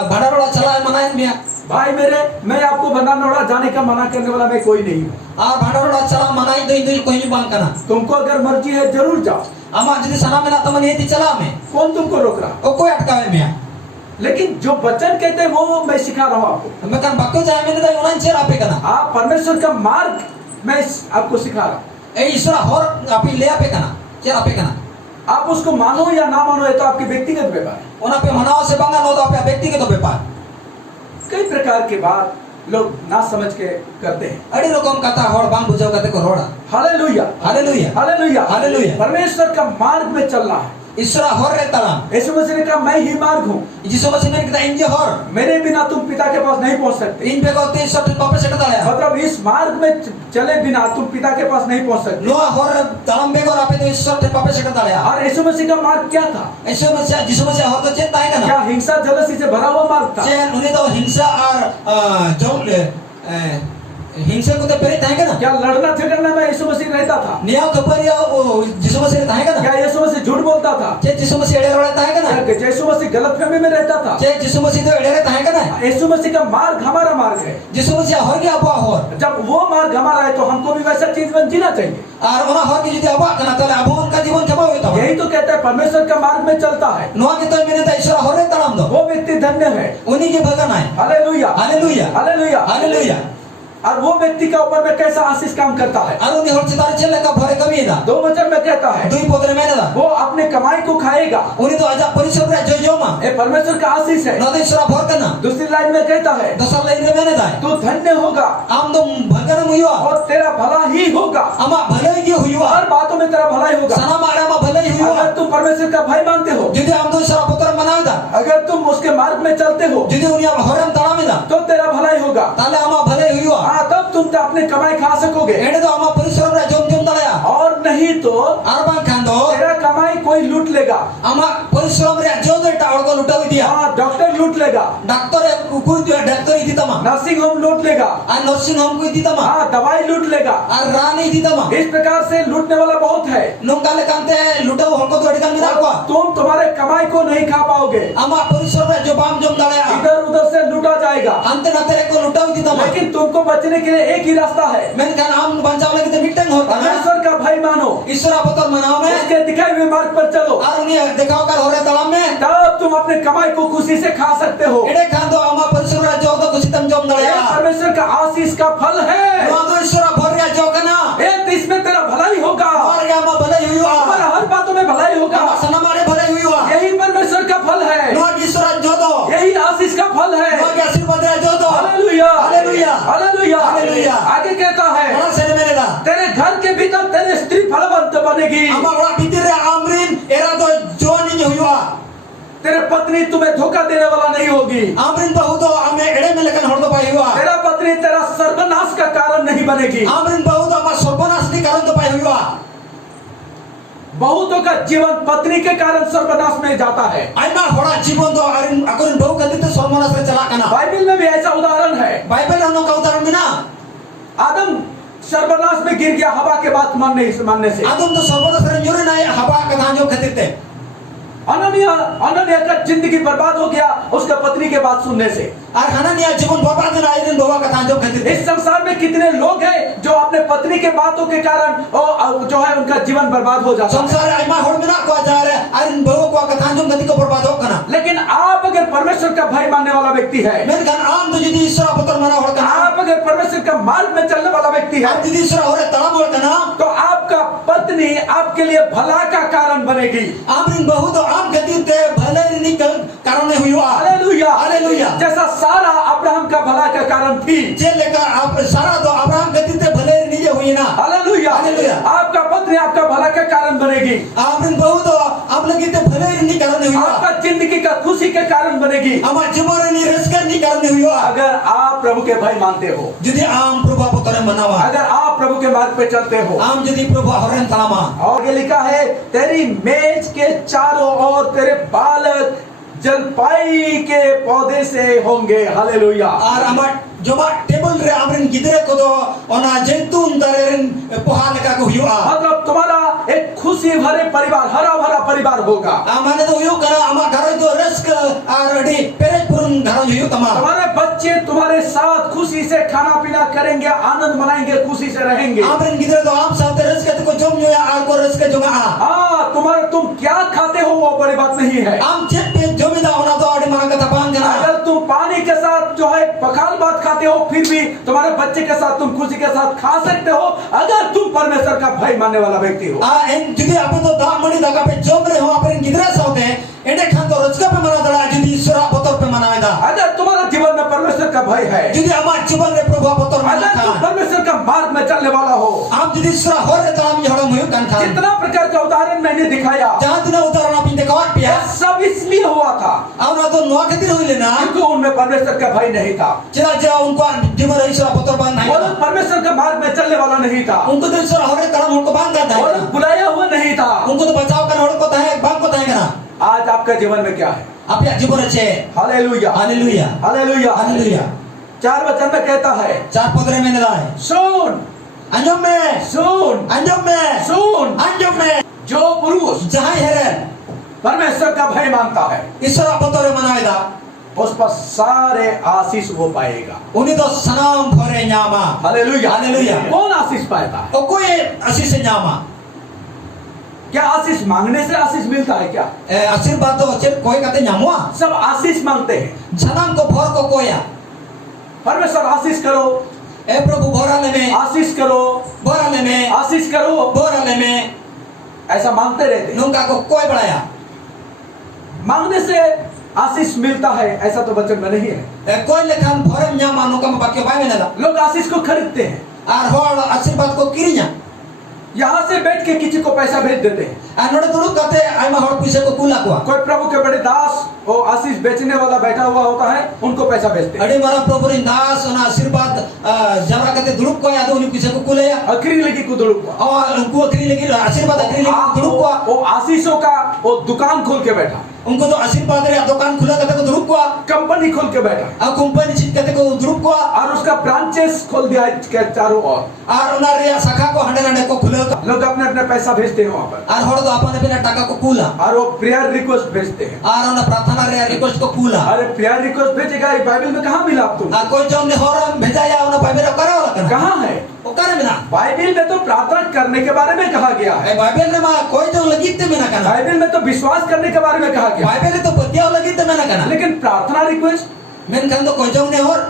भाड़ा रोड़ा चलाए मनाए मिया. भाई मेरे, मैं आपको बना नोड़ा जाने का मना करने वाला मैं कोई नहीं हूँ। भाड़ा रोड़ा चला मनाई दो इधर कोई भी बांग करना. तुमको अगर मर्जी है जरूर जाओ, अमा जिदी सना में ना तमन ये ती चला में. कौन तुमको रोक रहा? ओ कोई अटकावे मिया. लेकिन जो वचन कहते हैं वो मैं सिखा रहा हूँ आपको। मैं कन बक्को जाए मैंने तो उन्हें चेर आपे करना. आप परमेश्वर का मार्ग मैं आपको सिखा रहा हूँ। ए ईश्वर होर आपी ले आपे करना. चेर आपे करना. आप उसको मानो या ना मानो, ये तो आपकी व्यक्तिगत व्यापार है। उन्हें पे मनाओ से बांगा नो तो आपे व्यक्तिगत तो व्यापार. कई प्रकार की बात लोग ना समझ के करते हैं। अड़ी रकम कथा होड़ बांग बुझाओ कहते को रोड़ा. Hallelujah, hallelujah, hallelujah, hallelujah. परमेश्वर का मार्ग में चलना है। ईश्वर होर रे तलाम. यीशु मसीह ने कहा मैं ही मार्ग हूँ, जिसो मसीह ने कहता इंजे होर. मेरे बिना तुम पिता के पास नहीं पहुँच सकते। इन पे को 300 पापे से कता ले. मतलब इस मार्ग में चले बिना तुम पिता के पास नहीं पहुँच सकते। नोआ होर तलाम बेगो आपे तो ईश्वर ते पापे से कता ले. और यीशु मसीह का मार्ग क्या था? ऐसे में जिसो मसीह होर तो चेता है क्या ना. हिंसा जलसी से भरा हुआ मार्ग था? चेन उन्हें तो हिंसा और जो हिंसा हिंसा को तो पेरे ताहे ना क्या लड़ना झगड़ना में यीशु मसीह रहता था? निया खबर या ओ यीशु मसीह ताहे ना क्या यीशु मसीह झूठ बोलता था? जे यीशु मसीह एड़े रोड़ा ताहे ना क्या यीशु मसीह गलतफहमी में रहता था? जे यीशु मसीह तो एड़े ताहे ना यीशु मसीह का मार्ग हमारा मार्ग है। यीशु मसीह हर के अबा हो जब वो मार्ग हमारा है तो हमको भी वैसा जीवन जीना चाहिए। और ओना हर के जुदी अबा कना तले अबो उनका जीवन केबा होता यही तो कहते हैं परमेश्वर का मार्ग में चलता है नोआ के तो मैंने तो ईश्वर हरे तड़म दो वो व्यक्ति धन्य है। उन्हीं के भगन है हालेलुया हालेलुया हालेलुया हालेलुया और वो व्यक्ति का ऊपर में कैसा आशीष काम करता है। और उन्हीं हर चितार चले का भरे कमी दा 2 वचन में कहता है दुई पोदरे मैंने दा वो अपने कमाई को खाएगा। उन्हीं तो आजा परिश्रम रे जो जो मा ये परमेश्वर का आशीष है। न तो ईश्वर भर करना दूसरी लाइन में कहता है दसर लाइन रे मैंने दा तू धन्य होगा आम तो भगन मुयो और तेरा भला ही होगा। अमा भले ही हुयो हर बातों में तेरा भला ही होगा। सना मारे मा भले ही हुयो अगर तुम परमेश्वर का भाई मानते हो, जुदी आम तो ईश्वर पुत्र मनाव दा अगर तुम उसके मार्ग में चलते हो जुदी उन्हीं हरम तड़ामी दा तो तेरा भला ही होगा। ताले अमा भले हुयो हाँ तब तुम तो अपने कमाई खा सकोगे। एड़े तो अमा परिश्रम रे जोम जोम दलाया और नहीं तो आरबा खांदो तेरा कमाई कोई लूट लेगा। अमा परिश्रम रे जो दे टावड़ को लुटाव दिया हाँ डॉक्टर लूट लेगा, डॉक्टर कुकुर दिया डॉक्टर इदी तमा नर्सिंग होम लूट लेगा, आ नर्सिंग होम को इदी तमा हाँ दवाई लूट लेगा। आ रानी इदी तमा इस प्रकार से लूटने वाला बहुत है। नोंकाले कांते लुटाव हलको तो अडिकान मिला को तुम तुम्हारे कमाई को नहीं खा पाओगे, अमा परिश्रम रे जो बाम जोम दलाया इधर उधर से लूटा जाएगा। अंत ना तेरे को लुटाव इदी तमा लेकिन तुमको बचने के लिए एक ही रास्ता है, मेनखान आम बचाव लगे तो मिटन होता ना परमेश्वर का भाई मानो, ईश्वर पुत्र मनाव में उसके दिखाए हुए मार्ग पर चलो, और उन्हें दिखाओ कर हो रहे तलाम में तब तुम अपने कमाई को खुशी से खा सकते हो। एड़े खांदो अमा परिश्रम रे जो तो कुछ तम जोम ये दलाया परमेश्वर का आशीष का फल है। नो तो ईश्वर भर रे जो कना तो इसमें तेरा भलाई होगा, और या मा भले हुयो तुम्हारा हर बातों में भलाई होगा। अमा सना मारे भले हुयो यही परमेश्वर का फल है, नो ईश्वर जो तो यही आशीष का फल है। नो के आशीर्वाद रे जो तो हालेलुया हालेलुया हालेलुया हालेलुया। आगे कहता है बड़ा से मेरे दा तेरे घर के भीतर तेरे स्त्री फलवंत बनेगी, अमा बड़ा भीतर रे आमरीन एरा तो जो नहीं हुयो तेरे पत्नी तुम्हें धोखा देने वाला नहीं होगी, आमरीन बहु तो हमें एड़े में लेकिन हड़ तो पाई हुआ तेरा पत्नी तेरा सर्वनाश का कारण नहीं बनेगी। आमरीन बहु तो हमारा सर्वनाश नहीं कारण तो पाई हुआ बहुतों का जीवन पत्नी के कारण सर्वनाश में जाता है। आइमा होड़ा जीवन तो अरिन अकुरिन बहु कदी तो सर्वनाश से चला कना बाइबल में भी ऐसा उदाहरण है। बाइबल हम का उदाहरण बिना आदम सर्वनाश में गिर गया हवा के बात मानने से। आदम तो सर्वनाश रे न्योरे ना हवा का जो खतिर थे अनन्या का जिंदगी बर्बाद हो गया उसका पत्नी के बात सुनने से। और हनन्या जीवन बर्बाद ना आइरन बहु का जो खतिर थे। इस संसार में कितने लोग हैं जो अपने पत्नी के बातों के कारण जो है उनका जीवन बर्बाद हो जाता है। संसार आइमा होड़ में ना को जा रहे आइरन बहु को कथा जो गति को बर्बाद हो कना। लेकिन आप अगर परमेश्वर का भय मानने वाला व्यक्ति है, मेरे खान आम तो यदि ईश्वर पुत्र मना होड़ कना आप अगर परमेश्वर का मार्ग में चलने वाला व्यक्ति है, आप यदि ईश्वर होरे तलाम होड़ कना तो आपका पत्नी आपके लिए भला का कारण बनेगी। आमरीन बहु तो आम खतिर थे भले निकल कारण हुआ हालेलुया हालेलुया। जैसा सारा अब्राहम का भला का कारण थी, जे लेकर आप सारा तो अब्राहम खतिर थे भले निजे हुई ना हालेलुया हालेलुया। आपका पत्नी आपका भला का कारण बनेगी, आमरीन बहु तो आप लोग इतने भले नहीं कारण हुआ आपका जिंदगी का खुशी के कारण बनेगी। हमारे जीवन नहीं रसकर नहीं कारण हुआ अगर आप प्रभु के भय मानते हो, यदि आम प्रभु पुत्र मनावा अगर आप प्रभु के मार्ग पे चलते हो। आम यदि प्रभु हरन तलामा और ये लिखा है तेरी मेज के चारों ओर तेरे बालक जलपाई के पौधे से होंगे। हालेलुया। और हमार जोमा टेबल रे आमरीन गिदरे को दो ओना जैतून दरेन पोहा लेका को हुआ मतलब तुम्हारा एक खुशी भरे परिवार, हरा भरा परिवार होगा। माने तो यो करा आमा घर तो रस्क और अडी पेरेज पुरन घर यो तमा तुम्हारे बच्चे तुम्हारे साथ खुशी से खाना पीना करेंगे, आनंद मनाएंगे, खुशी से रहेंगे। आमरीन गिदरे तो आप साथ रस्क को जोम यो आर को रस्क जोमा हाँ तुम क्या खाते हो वो बड़ी बात नहीं है। आम चेप पे जोमिदा होना तो अडी मांग कथा पांग जना अगर तुम पानी के साथ जो है पखाल बात खाते हो फिर भी तुम्हारे बच्चे के साथ तुम खुशी के साथ खा सकते हो, अगर तुम परमेश्वर का भय मानने वाला व्यक्ति हो। एन जुदी आप तो दाम मणि दागा पे जोम रहे हो आमरीन गिदरे साथे एडे खान तो रस्क पे मना दड़ा जुदी ईश्वर पुत्र पे मनाएगा। अगर तुम्हारा जीवन में परमेश्वर का भय है, जुदी हमार जीवन रे प्रभु पुत्र अगर मना तुम परमेश्वर का मार्ग में चलने वाला हो, आप जुदी ईश्वर हो रे तलाम ये हड़म हुई कान खान जितना प्रकार का उदाहरण मैंने दिखाया जहां दिन उदाहरण आप दिखावट पिया यह सब इसलिए हुआ था और ना तो नवा खतिर हुई लेना क्योंकि उनमें परमेश्वर का भय नहीं था। चला जा उनको जीवन ईश्वर पुत्र बन नहीं वो लोग परमेश्वर का मार्ग में चलने वाला नहीं था, उनको तो ईश्वर हो रे तलाम उनको बांध करता वो है, लोग बुलाया हुआ नहीं था। उनको तो बचाव कर उनको तो है बांध को तो है ना। आज आपका जीवन में क्या है? आप या जीवन अच्छे हालेलुया हालेलुया हालेलुया हालेलुया। 4 वचन में कहता है, 4 पद रे मेने दाए सुन anjom me सुन anjom me सुन, anjom me जो पुरुष jahay heren परमेश्वर का भय मानता है isra botore manaida उस पर सारे आशीष वो पाएगा। uni do sanam phore nyama hallelujah hallelujah. कौन आशीष पाएगा? okoy asis nyama क्या आशीष मांगने से आशीष मिलता है क्या? आशीर्वाद तो चेर कोई कहते nyamwa सब आशीष मांगते हैं। sanam ko phor ko koya परमेश्वर आशीष करो, ए प्रभु भोरा ले में आशीष करो, भोरा ले में आशीष करो, भोरा ले में ऐसा मांगते रहते हैं। nungka ko koy बढ़ाया मांगने से आशीष मिलता है ऐसा तो वचन में नहीं है। कोई लेखान भोरे nyama nungka mabakyo bai menela लोग आशीष को खरीदते हैं, ar hor आशीर्वाद को kirinya यहाँ से बैठ के किसी को पैसा भेज देते हैं। नोड़े दुरुक कहते आयमा हर पीछे को कुला कुआ कोई प्रभु के बड़े दास और आशीष बेचने वाला बैठा हुआ होता है, उनको पैसा भेजते हैं। अड़ी मारा प्रभु री दास ना आशीर्वाद जरा कहते दुरुक को याद उन्हीं पीछे को कुले या अखरी लगी कुदुड़ुक और उनको अखरी लगी आशीर्वाद अखरी लगी दुरुक को वो आशीषों का वो दुकान खोल के बैठा, उनको तो आशीर्वाद रे दुकान खुला कहते को दुरुक को कंपनी खोल के बैठा आ कंपनी चीज कहते को दुरुक को और उसका ब्रांचेस खोल दिया है चारों ओर। और उना रे शाखा को हंडे हंडे को खुले लोग अपने अपने पैसा भेजते हैं वहाँ पर और हर तो अपन अपने टाका को कुला और वो प्रेयर रिक्वेस्ट भेजते हैं। और उना प्रार्थना रे रिक्वेस्ट को कुला अरे प्रेयर रिक्वेस्ट भेजेगा, ये बाइबल में कहाँ मिला आप तुम? आ कोई जो ने होर भेजा या उना बाइबल करे वाला करना कहाँ है? वो करे में ना बाइबल में तो प्रार्थना करने के बारे में कहा गया है। ए बाइबल रे मा कोई जो लगीते में ना करना बाइबल में तो विश्वास करने के बारे में कहा गया है। बाइबल तो पतिया लगीते में ना करना लेकिन प्रार्थना रिक्वेस्ट मेन खान तो कोई जो ने होर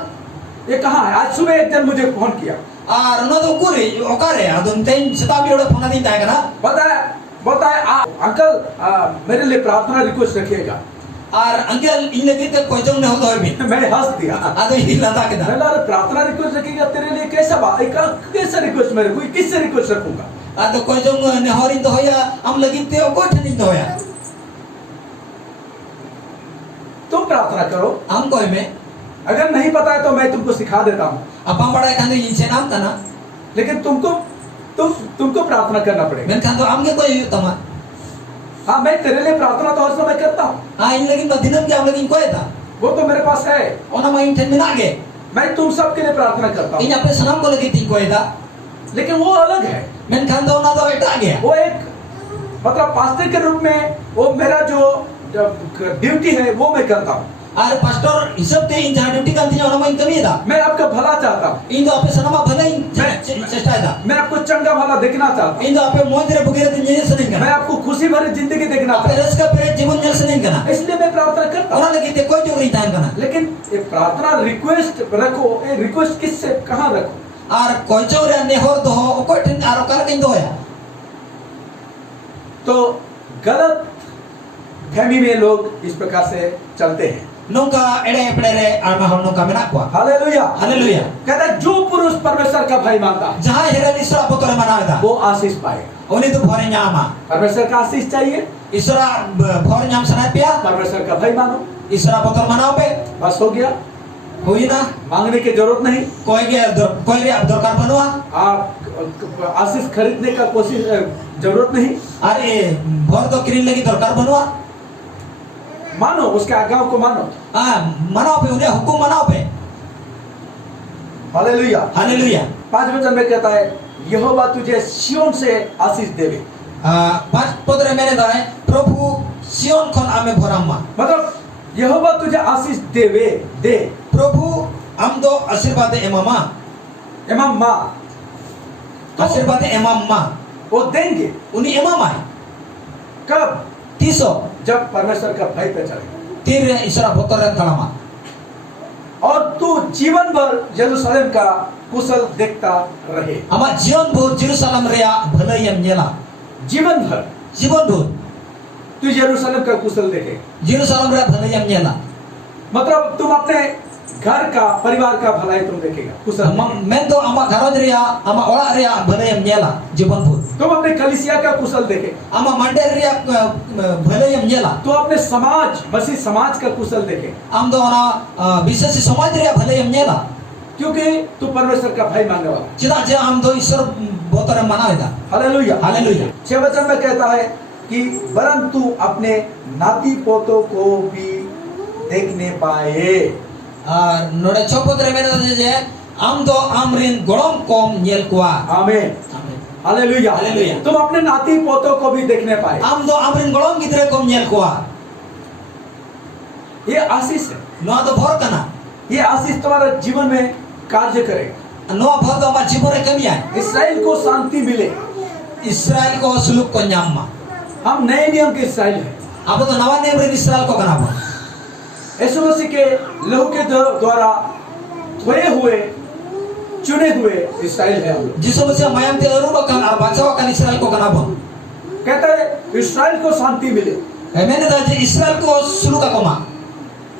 ये कहाँ है? आज सुबह एक जन मुझे फोन किया, और उना तो कुरी ओकारे अदुन तेन शताब्दी ओडे फोन दी ताय कना बोलता है अंकल मेरे लिए प्रार्थना रिक्वेस्ट रखिएगा। और अंकल इन लगी ते कोई जो ने हो तो भी मैंने हंस दिया। आदो ही लता के दा मैंने कहा, प्रार्थना रिक्वेस्ट रखिएगा तेरे लिए कैसा बात? कैसा रिक्वेस्ट मैं रखूँ? किससे रिक्वेस्ट रखूंगा? आदो कोई जो ने होरिन तो होया हम लगीते ओ कोठ नहीं तो होया तुम प्रार्थना करो, हम कोई में अगर नहीं पता है तो मैं तुमको सिखा देता हूँ, अपन बड़ा खान इनसे नाम तना लेकिन तुमको प्रार्थना करना पड़ेगा। मेन खान तो हमके कोई तमा हाँ मैं तेरे लिए प्रार्थना तो हर समय करता हूँ, हां इन लगी मदिनम के हम लगी कोई था वो तो मेरे पास है। ओना मा इन में आगे मैं तुम सबके लिए प्रार्थना करता इन हूँ, अपने सनाम को लगी थी कोई था लेकिन वो अलग है। मेन खान तो ना तो बेटा आ गया वो एक मतलब पास्टर के रूप में वो मेरा जो ड्यूटी है वो मैं करता हूँ। और पास्टर हिसाब ते इन जहां ड्यूटी करती है ओना मा इन कमी था मैं आपका भला चाहता हूँ, इन तो अपने सनामा भले इन मैं- चेष्टा था मैं आपको चंगा भला देखना चाहता हूँ, इन तो अपने मोंदरे बुगेरे दिन ये सनिंग मैं करना आपको खुशी भरी जिंदगी देखना अपने चाहता रस का पेरे जीवन जल सनिंग करना हूँ, इसलिए मैं प्रार्थना करता ओना हूँ। लगी ते कोई जो नहीं टाइम करना लेकिन ये प्रार्थना रिक्वेस्ट रखो, ये रिक्वेस्ट किससे कहाँ रखो? और कोई जो रे ने होर दो ओ कोई ठन आरो कर कहीं दो या तो गलत फहमी में लोग इस प्रकार से चलते हैं। नोका एड़े एपड़े रे आमा हम नोका मेना को हालेलुया हालेलुया कहता है जो पुरुष परमेश्वर का भय मानता है जहां हेरन ईश्वर पुत्र मनावेदा वो आशीष पाएगा। उन्हीं तो भोरे न्यामा परमेश्वर का आशीष चाहिए, ईश्वर भोरे न्याम सना पिया परमेश्वर का भय मानो, ईश्वर पुत्र मनाओ पे बस हो गया। हुई ना मांगने की जरूरत नहीं, कोई रे अब दरकार बनवा आप आशीष खरीदने का कोशिश जरूरत नहीं। अरे भोर तो किरिन लगी दरकार बनवा मानो उसके आज्ञाओं को मानो। मनाओ पे उन्हें हुकुम मनाओ पे हालेलुया। हालेलुया 5 वचन में कहता है यहोवा तुझे सिय्योन से आशीष देवे। 5 पद रे मेरे दाए प्रभु सिय्योन खन आमे भोराम्मा मतलब यहोवा तुझे आशीष देवे दे प्रभु हम दो आशीर्वाद एमामा एमाम माँ आशीर्वाद एमामा वो देंगे। उन्हीं एमामा कब? 300 जब परमेश्वर का भय पे चलेगा तीर ईश्वर पुत्र रे तलामा और तू जीवन भर यरूशलेम का कुशल देखता रहे। आमा जीवन भर जेरूशलेम रे भलयम नेला जीवन भर तू यरूशलेम का कुशल देखेगा। जेरूशलेम रे भलयम नेला मतलब तुम अपने घर का परिवार का भलाई तुम देखेगा कुशल। मैं तो आमा घरोज रे आमा ओड़ा रे भलयम नेला जीवन भर तुम अपने कलीसिया का कुशल देखेगा। आमा मंडे रे भलयम नेला तो अपने समाज मसीह समाज का कुशल देखेगा, आम दो ना विशेष समाज रे भलयम नेला क्योंकि तू परमेश्वर का भय मानने वाला। चिदा जे आम दो ईश्वर बोतर मनावेदा हालेलुया हालेलुया 6 वचन में कहता है कि वरन तू अपने नाती पोतों को भी देखने पाए नोड़े चौपद रे मेरे जे आम दो आमरिन गोड़म कोम नियल कुआ आमीन हालेलुया हालेलुया। तुम अपने नाती पोतों को भी देखने पाए आम दो आमरिन गोड़म गिदरे कोम नियल कुआ ये आशीष है नोआ दो भर कना ये आशीष तुम्हारे जीवन में कार्य करेगा नोआ भर दो हमारे जीवन रे कमी आए इसराइल को शांति मिले इसराइल को सुलूक को न्यामा हम नए नियम के इसराइल है अब तो नवा नेम रे इसराइल को कना यीशु मसीह के लहू के द्वारा धोए हुए चुने हुए इसराइल है हम लोग जिसो मसीह मायम ते अरुबा कन और बचाव कन इसराइल को कना कहता है इसराइल को शांति मिले मैंने कहा इसराइल को सुलूक का कमा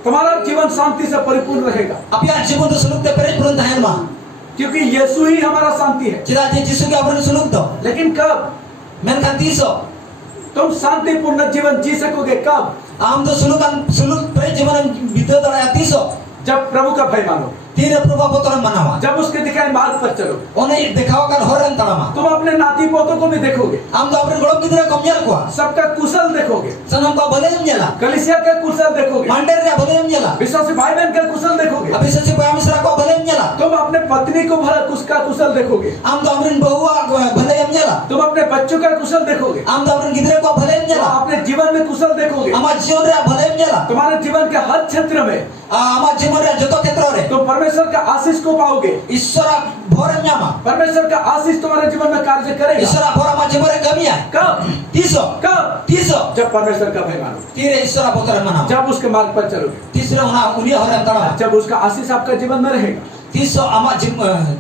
तुम्हारा जीवन शांति से परिपूर्ण रहेगा अब यार जीवन तो सुलूक ते परिपूर्ण है मां क्योंकि यीशु ही हमारा शांति है चिरा जे जिसु के अपन सुलूक दो लेकिन कब मैंने कहा तीसो तुम शांतिपूर्ण जीवन जी सकोगे कब आम तो सुलूक पर जीवन बीते दड़ा तीसो जब प्रभु का भय मानो तीन प्रभु पोतर मनावा जब उसके दिखाए मार्ग पर चलो ओने दिखावा कर होरन तड़ामा तुम अपने नाती पोतों को भी देखोगे आम तो अपने गोड़म गिदरे कमजल को सबका कुशल देखोगे सनम को भले जला कलीसिया का कुशल देखोगे मंडर रे भले जला विश्वासी भाई बहन का कुशल देखोगे अभी सच्चे को मिश्रा को भले जला तुम अपने पत्नी को उसका कुशल देखोगे आम तो अपने बहुआ भले जला तुम अपने बच्चों का कुशल देखोगे आम तो अपने गिदरे को भले जला अपने जीवन में कुशल देखोगे हमारे जीवन रे भले जला तुम्हारे जीवन के हर क्षेत्र में हमारे जीवन रे जतो क्षेत्र रे तुम परमेश्वर का आशीष को पाओगे ईश्वर भोर न्यामा परमेश्वर का आशीष तुम्हारे जीवन में कार्य करेगा ईश्वर भोर हमारे जीवन रे कमी है कब तीसो जब परमेश्वर का भय मानो तीरे ईश्वर पोतर मनाओ जब उसके मार्ग पर चलोगे तीसरे उना उन्हीं होरन तड़ामा जब उसका आशीष आपका जीवन में रहेगा तीसो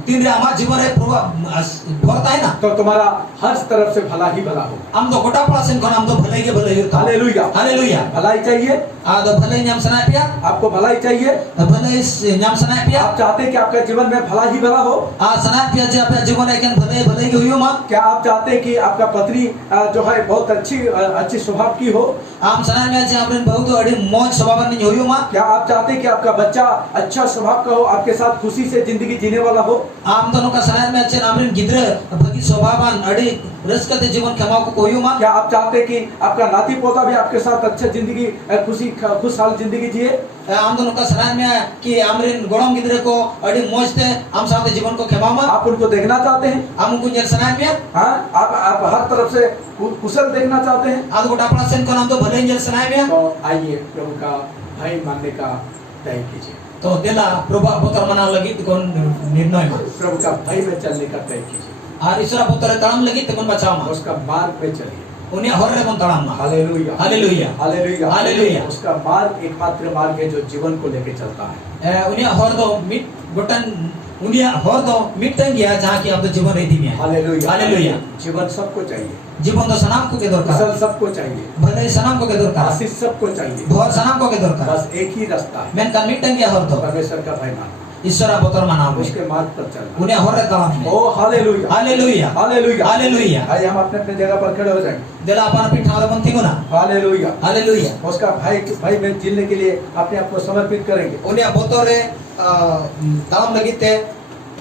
तीन रे हमारे जीवन रे भरता है ना तो तुम्हारा हर तरफ से भला ही भला हो हम तो गोटा पड़ा सिंह हम तो भले के भले हालेलुया हालेलुया भलाई चाहिए तो भले नाम सुनाए पिया आपको भलाई चाहिए भले नाम सुनाए पिया आप चाहते हैं कि आपका जीवन में भला ही भला हो सुनाए पिया जे आपका जीवन है भले भले के हुई मां क्या आप चाहते हैं कि आपका पत्नी जो है बहुत अच्छी स्वभाव की हो आम सुनाए में जे आपन बहुत अड़ी मौज स्वभाव नहीं हुई मां क्या आप चाहते हैं कि आपका बच्चा अच्छा स्वभाव का हो आपके साथ खुशी से जिंदगी जीने वाला हो आम दोनों का सुनाए में जे नामरिन गिद्र भगी स्वभावान अड़ी रसकते जीवन खमा को हुई मां क्या आप चाहते हैं कि आपका नाती पोता भी आपके साथ अच्छा जिंदगी खुशहाल जिंदगी जिए आम दोनों का सुनाए में कि आमरिन गोड़म गिद्र को अड़ी मौज थे हम साथ जीवन को खमा मां आप उनको देखना चाहते हैं हम उनको जल सुनाए में हाँ आप हर तरफ से कुशल देखना चाहते हैं आज गोटा पड़ा सिंह को नाम तो भले जल सुनाए में तो आइए प्रभु का भय मानने का तय कीजिए तो दिला प्रभु पोतर मना लगी तो निर्णय में प्रभु का भय में चलने का तय कीजिए और ईश्वर पोतर तड़म लगी तो मन बचाओ मां उसका मार्ग पे चलिए उन्हें होरे मन तड़म मां हालेलुया हालेलुया हालेलुया हालेलुया उसका मार्ग एकमात्र मार्ग है जो जीवन को लेके चलता है उन्हें होर दो मिट गोटन उन्हें होर दो मिट गया जहां की अब तो जीवन रहती है हालेलुया हालेलुया जीवन सबको चाहिए जीवन तो सनाम को के दरकार कुशल सबको चाहिए भले सनाम को के दरकार आशीष सबको चाहिए भोर सनाम को के दरकार बस एक ही रास्ता है मैं का मिट गया होर दो परमेश्वर का भय मानो ईश्वर पोतर मना उसके मार्ग पर चलना उन्हें होरे तड़म ओ हालेलुया हालेलुया हालेलुया हालेलुया आइए हम अपने अपने जगह पर खड़े हो जाएंगे दिला अपन पिठा वाला बनती को ना हालेलुया हालेलुया उसका भाई में जीने के लिए अपने आप को समर्पित करेंगे उन्हें बोतरे तड़म लगी थे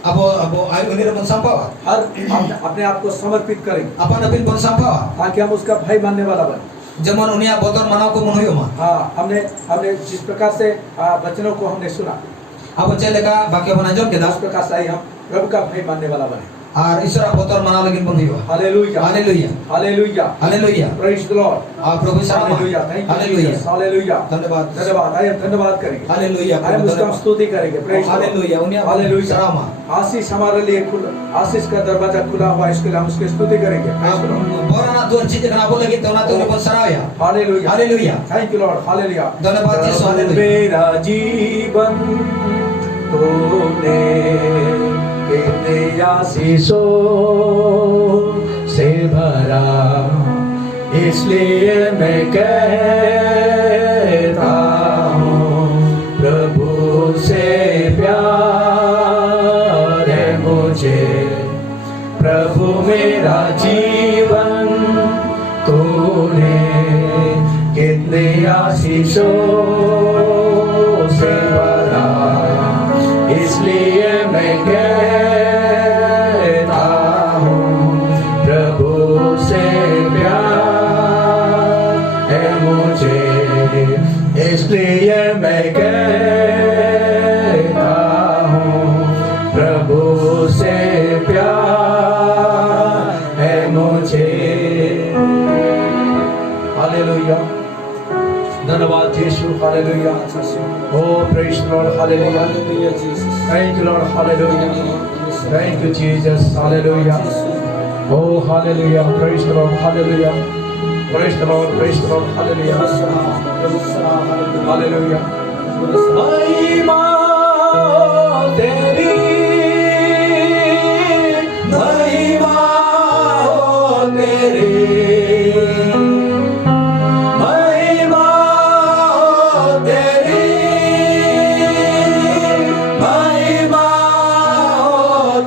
अब उन्हें मन संपावा हर अपने आप को समर्पित करेंगे अपन अपिन बन संपावा ताकि हम उसका भाई मानने वाला बने जमन उन्हें बोतर मनाओ को मन हुई मां हाँ हमने जिस प्रकार से वचनों को हमने सुना अब चले का वाक्य बना जो के उस दास प्रकार से हम प्रभु का भाई मानने वाला बने और ईश्वर पोतर मना लगी मन हुई hallelujah hallelujah hallelujah hallelujah praise the lord प्रभु शरण hallelujah thank you hallelujah hallelujah धन्यवाद धन्यवाद आइए धन्यवाद करेंगे हालेलुया आइए उसका स्तुति करेंगे प्रेज हालेलुया उन्हें हालेलुया शरण आशीष हमारे लिए खुला आशीष का दरवाजा खुला हुआ है इसके लिए हम उसकी स्तुति करेंगे प्रेज द लॉर्ड बोरना दो चीज कना बोले कि तोना तो उन्हें सराया hallelujah hallelujah thank you lord hallelujah धन्यवाद यीशु हालेलुया मेरा जीवन तूने कितने आशीषों से भरा इसलिए मैं कहता हूँ प्रभु से प्यार है मुझे प्रभु मेरा जीवन तूने कितने आशीषों से भरा इसलिए मैं कहता हूँ प्रभु से प्यार है मुझे इसलिए मैं कहता Hallelujah. Oh, praise the Lord. Hallelujah. Hallelujah, Jesus. Thank you, Lord. Hallelujah. Thank you, Jesus. Hallelujah. Oh, hallelujah. Praise the Lord. Hallelujah. Praise the Lord. Praise the Lord. Hallelujah. Hallelujah. महिमा तेरी, महिमा तेरी, महिमा तेरी, महिमा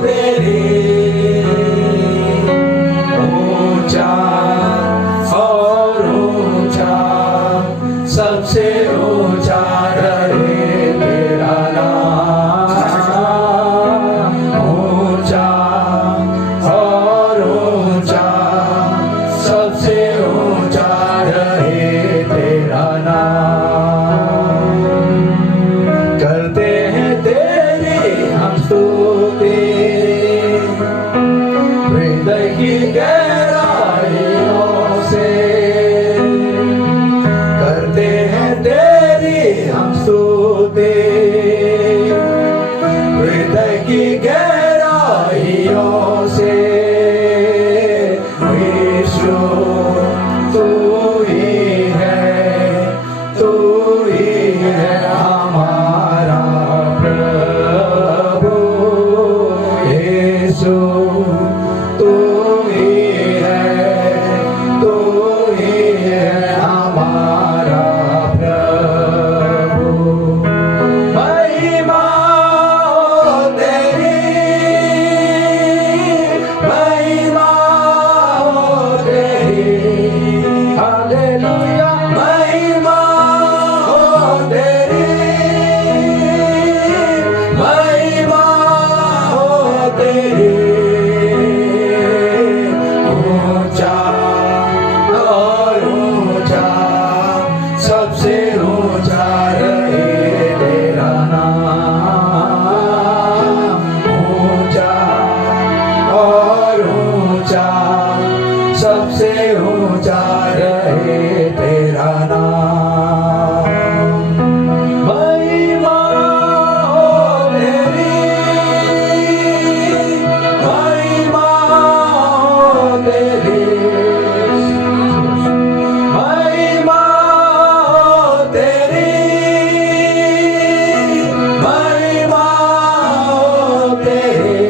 तेरी, ऊंचा और ऊंचा, सबसे ऊंचा रहे तेरा नाम, ऊंचा और ऊंचा, सबसे ऊंचा रहे तेरा नाम। करते हैं तेरी हम स्तुति, हृदय की गहराइयों से, करते हैं तेरी हम स्तुति, हृदय की गहराइयों से। यीशु तू ही है, तू ही है हमारा प्रभु। यीशु तू ही है, तू ही है हमारा प्रभु। महिमा तेरी, महिमा तेरी, हालेलुया। महिमा तेरी, महिमा तेरी, ऊंचा और ऊंचा, सबसे ऊंचा रहे तेरा नाम, ऊंचा और ऊंचा, सबसे ऊंचा रहे तेरा नाम। महिमा तेरी, महिमा तेरी, महिमा तेरी, महिमा तेरी,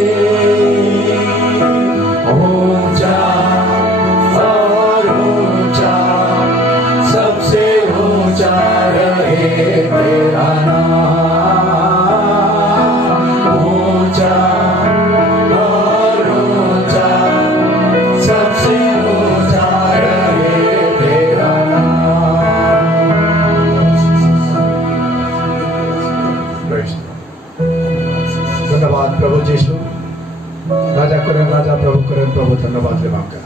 ऊंचा और ऊंचा, सबसे ऊंचा रहे तेरा नाम, ऊंचा और ऊंचा, सबसे ऊंचा रहे तेरा नाम। धन्यवाद प्रभु यीशु। राजा करें राजा, प्रभु करें प्रभु, धन्यवाद देवा का।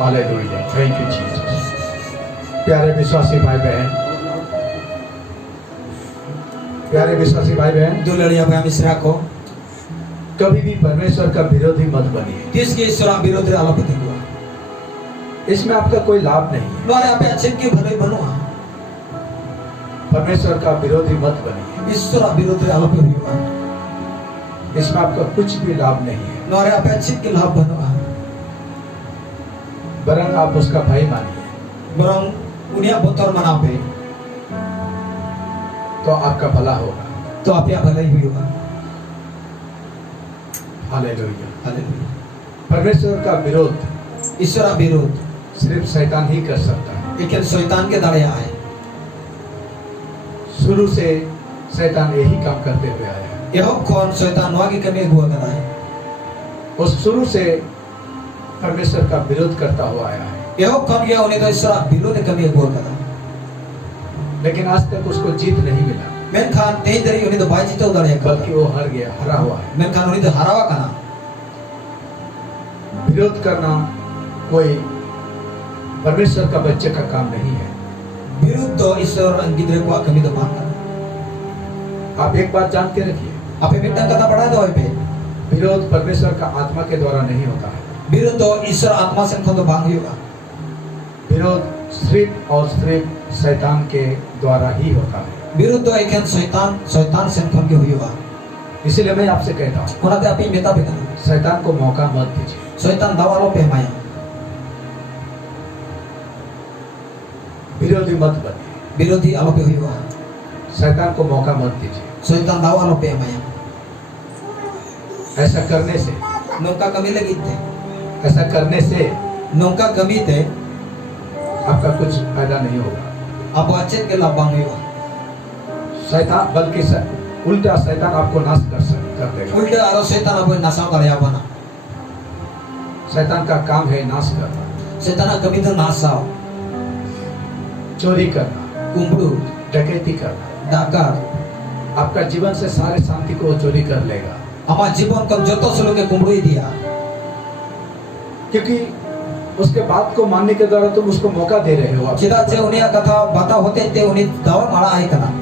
हालेलुया। Thank you Jesus. प्यारे विश्वासी भाई बहन, प्यारे विश्वासी भाई बहन, दो लड़िया भाई मिश्रा को कभी भी परमेश्वर का विरोधी मत बनिए। जिसके ईश्वर विरोधी आलापति हुआ, इसमें आपका कोई लाभ नहीं है। द्वारे आप अच्छे के भले बनो, परमेश्वर का विरोधी मत बनिए, ईश्वर विरोधी आलापति हुआ, इसमें आपका कुछ भी लाभ नहीं है। द्वारे आप अच्छे के लाभ बनो, वरन आप उसका भाई मानिए, बरं उन्हें बोतर मनापे तो आपका भला होगा। तो आप या भले ही होगा। हालेलुया। हालेलुया। परमेश्वर का विरोध ईश्वर विरोध सिर्फ शैतान ही कर सकता है। लेकिन शैतान के दाड़े आए, शुरू से शैतान यही काम करते हुए आया है। यह कौन शैतान हुआ की कमी हुआ करा है, वो शुरू से परमेश्वर का विरोध करता हुआ आया है, यह कौन गया उन्हें तो ईश्वर विरोध कमी हुआ करा, लेकिन आज तक उसको जीत नहीं मिला। मैं खान नहीं दरी उन्हें तो बाई जीते उधर है, बल्कि वो हार गया, हरा हुआ है। मैं खान उन्हें तो हरावा कना। विरोध करना कोई परमेश्वर का बच्चे का काम नहीं है। विरुद्ध तो ईश्वर गिद्रे को कमी तो मान करा। आप एक बात जान के रखिए, आप बेटा कथा पढ़ा दो पे, विरोध परमेश्वर का आत्मा के द्वारा नहीं होता है। विरुद्ध तो ईश्वर आत्मा से खुद भांग होगा। विरोध सिर्फ और सिर्फ शैतान के द्वारा ही होता है। बिरुद्ध एकेन शैतान सेन खन के हुआ। इसीलिए मैं आपसे कहता हूँ, उनाते आपी मेता पे कना शैतान को मौका मत दीजिए। शैतान दावालो पे माया विरोधी मत बनिए, विरोधी आलो पे हुआ। शैतान को मौका मत दीजिए। शैतान दावालो पे माया ऐसा करने से, नौका कमी लगी थे, ऐसा करने से नौका कमी थे आपका कुछ फायदा नहीं होगा। अब अच्छे के लाभ बांग हुआ। शैतान बल्कि उल्टा शैतान आपको नाश कर देगा। उल्टे आरो शैतान अब नासाव कर या बना। शैतान का काम है नाश करना, शैतान कमी तो नासाव, चोरी करना, कुंबड़ू, डकैती करना। डाका आपका जीवन से सारे शांति को वो चोरी कर लेगा। हमारा जीवन को जो तो सुलो के कुंबड़ू ही दिया, क्योंकि उसके बात को मानने के द्वारा तुम उसको मौका दे रहे हो। चिदा चे उन्हें कथा बता होते थे उन्हें दावा मारा आए कना।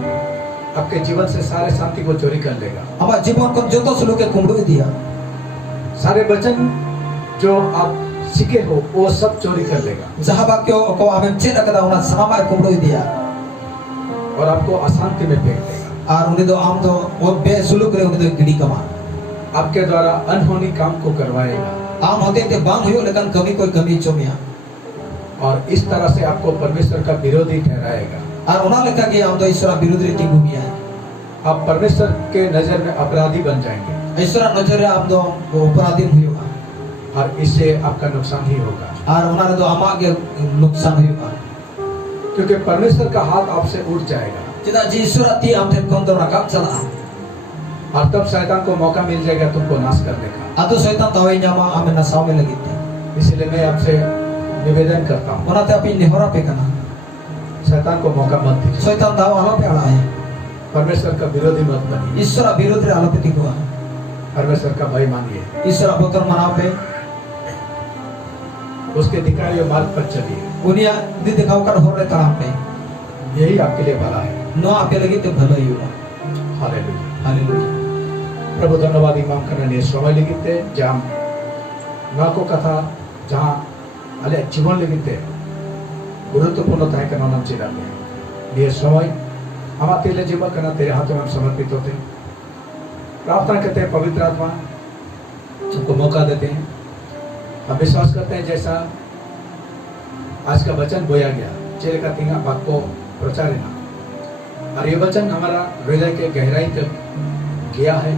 आपके जीवन से सारे शांति को चोरी कर लेगा। हमारा जीवन को जो तो सुलो के कुंबड़ू ही दिया। सारे वचन जो आप सीखे हो वो सब चोरी कर लेगा। जहाँ वाक्यों को हमें चेत कदा उन्हें सनामा कुंबड़ू ही दिया और आपको अशांति में फेंक देगा। और उन्हें तो आम तो वो बेसुलूक रहे उन्हें तो गिड़ी कमा। आपके द्वारा अनहोनी काम को करवाएगा। आम होते थे बांग हुई लेकिन कमी कोई कमी चोमिया। और इस तरह से आपको परमेश्वर का विरोधी ठहराएगा। और उन्हें लगा कि हम तो ईश्वर विरुद्ध रीति घूमिया है। आप परमेश्वर के नजर में अपराधी बन जाएंगे। ईश्वर नजर आप तो अपराधी हुई होगा। और इससे आपका नुकसान ही होगा। और उन्हें तो आगे नुकसान हुई होगा। क्योंकि परमेश्वर का हाथ आपसे उठ जाएगा। चिदा जी ईश्वर ती हम थे कौन तो रकाब चला। और तब शैतान को मौका मिल जाएगा तुमको नाश करने का। अतो शैतान तवे जामा हमें नसाव में लगी थी। इसलिए मैं आपसे निवेदन करता हूँ, उन्हें अपनी निहोरा पे करना। शैतान को मौका मत दीजिए। शैतान दावा आलो पे अड़ा है। परमेश्वर का विरोधी मत बनिए। ईश्वर विरुद्ध आलो पे दिखवा। परमेश्वर का भय मानिए। ईश्वर बोतर मनाव पे उसके दिखाए हुए मार्ग पर चलिए। उन्हें दी दिखाव कर हो रहे तरह पे यही आपके लिए भला है। नो आपे लगी तो भला ही होगा। हालेलुया। हालेलुया। प्रभु धन्यवाद इमाम करने समय लिखिते जहाँ नाको कथा जहाँ अले जीवन लिखिते गुरुत्वपूर्ण तय करना नाम चिल्लाते ये समय हम तेरे जीवन करना तेरे हाथों में समर्पित होते हैं। प्रार्थना करते हैं पवित्र आत्मा तुमको मौका देते हैं। हम विश्वास करते हैं जैसा आज का वचन बोया गया चेरे का तींगा बात को प्रचारित और ये वचन हमारा हृदय के गहराई तक गया है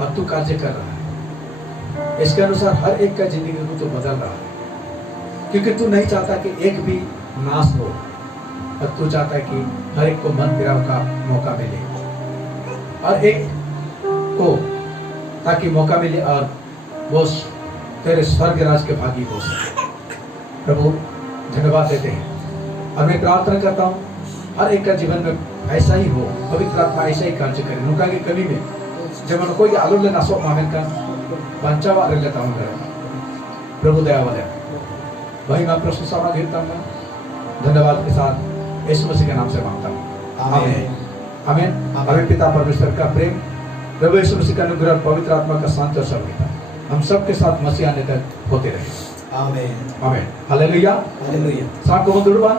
और तू कार्य कर रहा है। इसके अनुसार हर एक का जिंदगी को तू बदल रहा है क्योंकि तू नहीं चाहता कि एक भी नाश हो और तू चाहता है कि हर एक को मन फिराव का मौका मिले और एक को ताकि मौका मिले और वो तेरे स्वर्ग राज के भागी हो सके। प्रभु धन्यवाद देते हैं और मैं प्रार्थना करता हूँ हर एक का जीवन में ऐसा ही हो। पवित्र आत्मा ऐसा ही कार्य करे नुका की कमी में जब मन कोई आलू लेना सो मामेन का पंचावा ले लेता हूँ प्रभु दया वाले वही मैं प्रशंसा घेरता हूँ। धन्यवाद के साथ यीशु मसीह के नाम से मांगता हूँ। आमीन। आमीन। हमें पिता परमेश्वर का प्रेम प्रभु यीशु मसीह का अनुग्रह पवित्र आत्मा का शांति और सर्वता हम सबके साथ मसीह आने तक होते रहे। आमीन। आमीन। हालेलुया। हालेलुया। सांको दुर्बा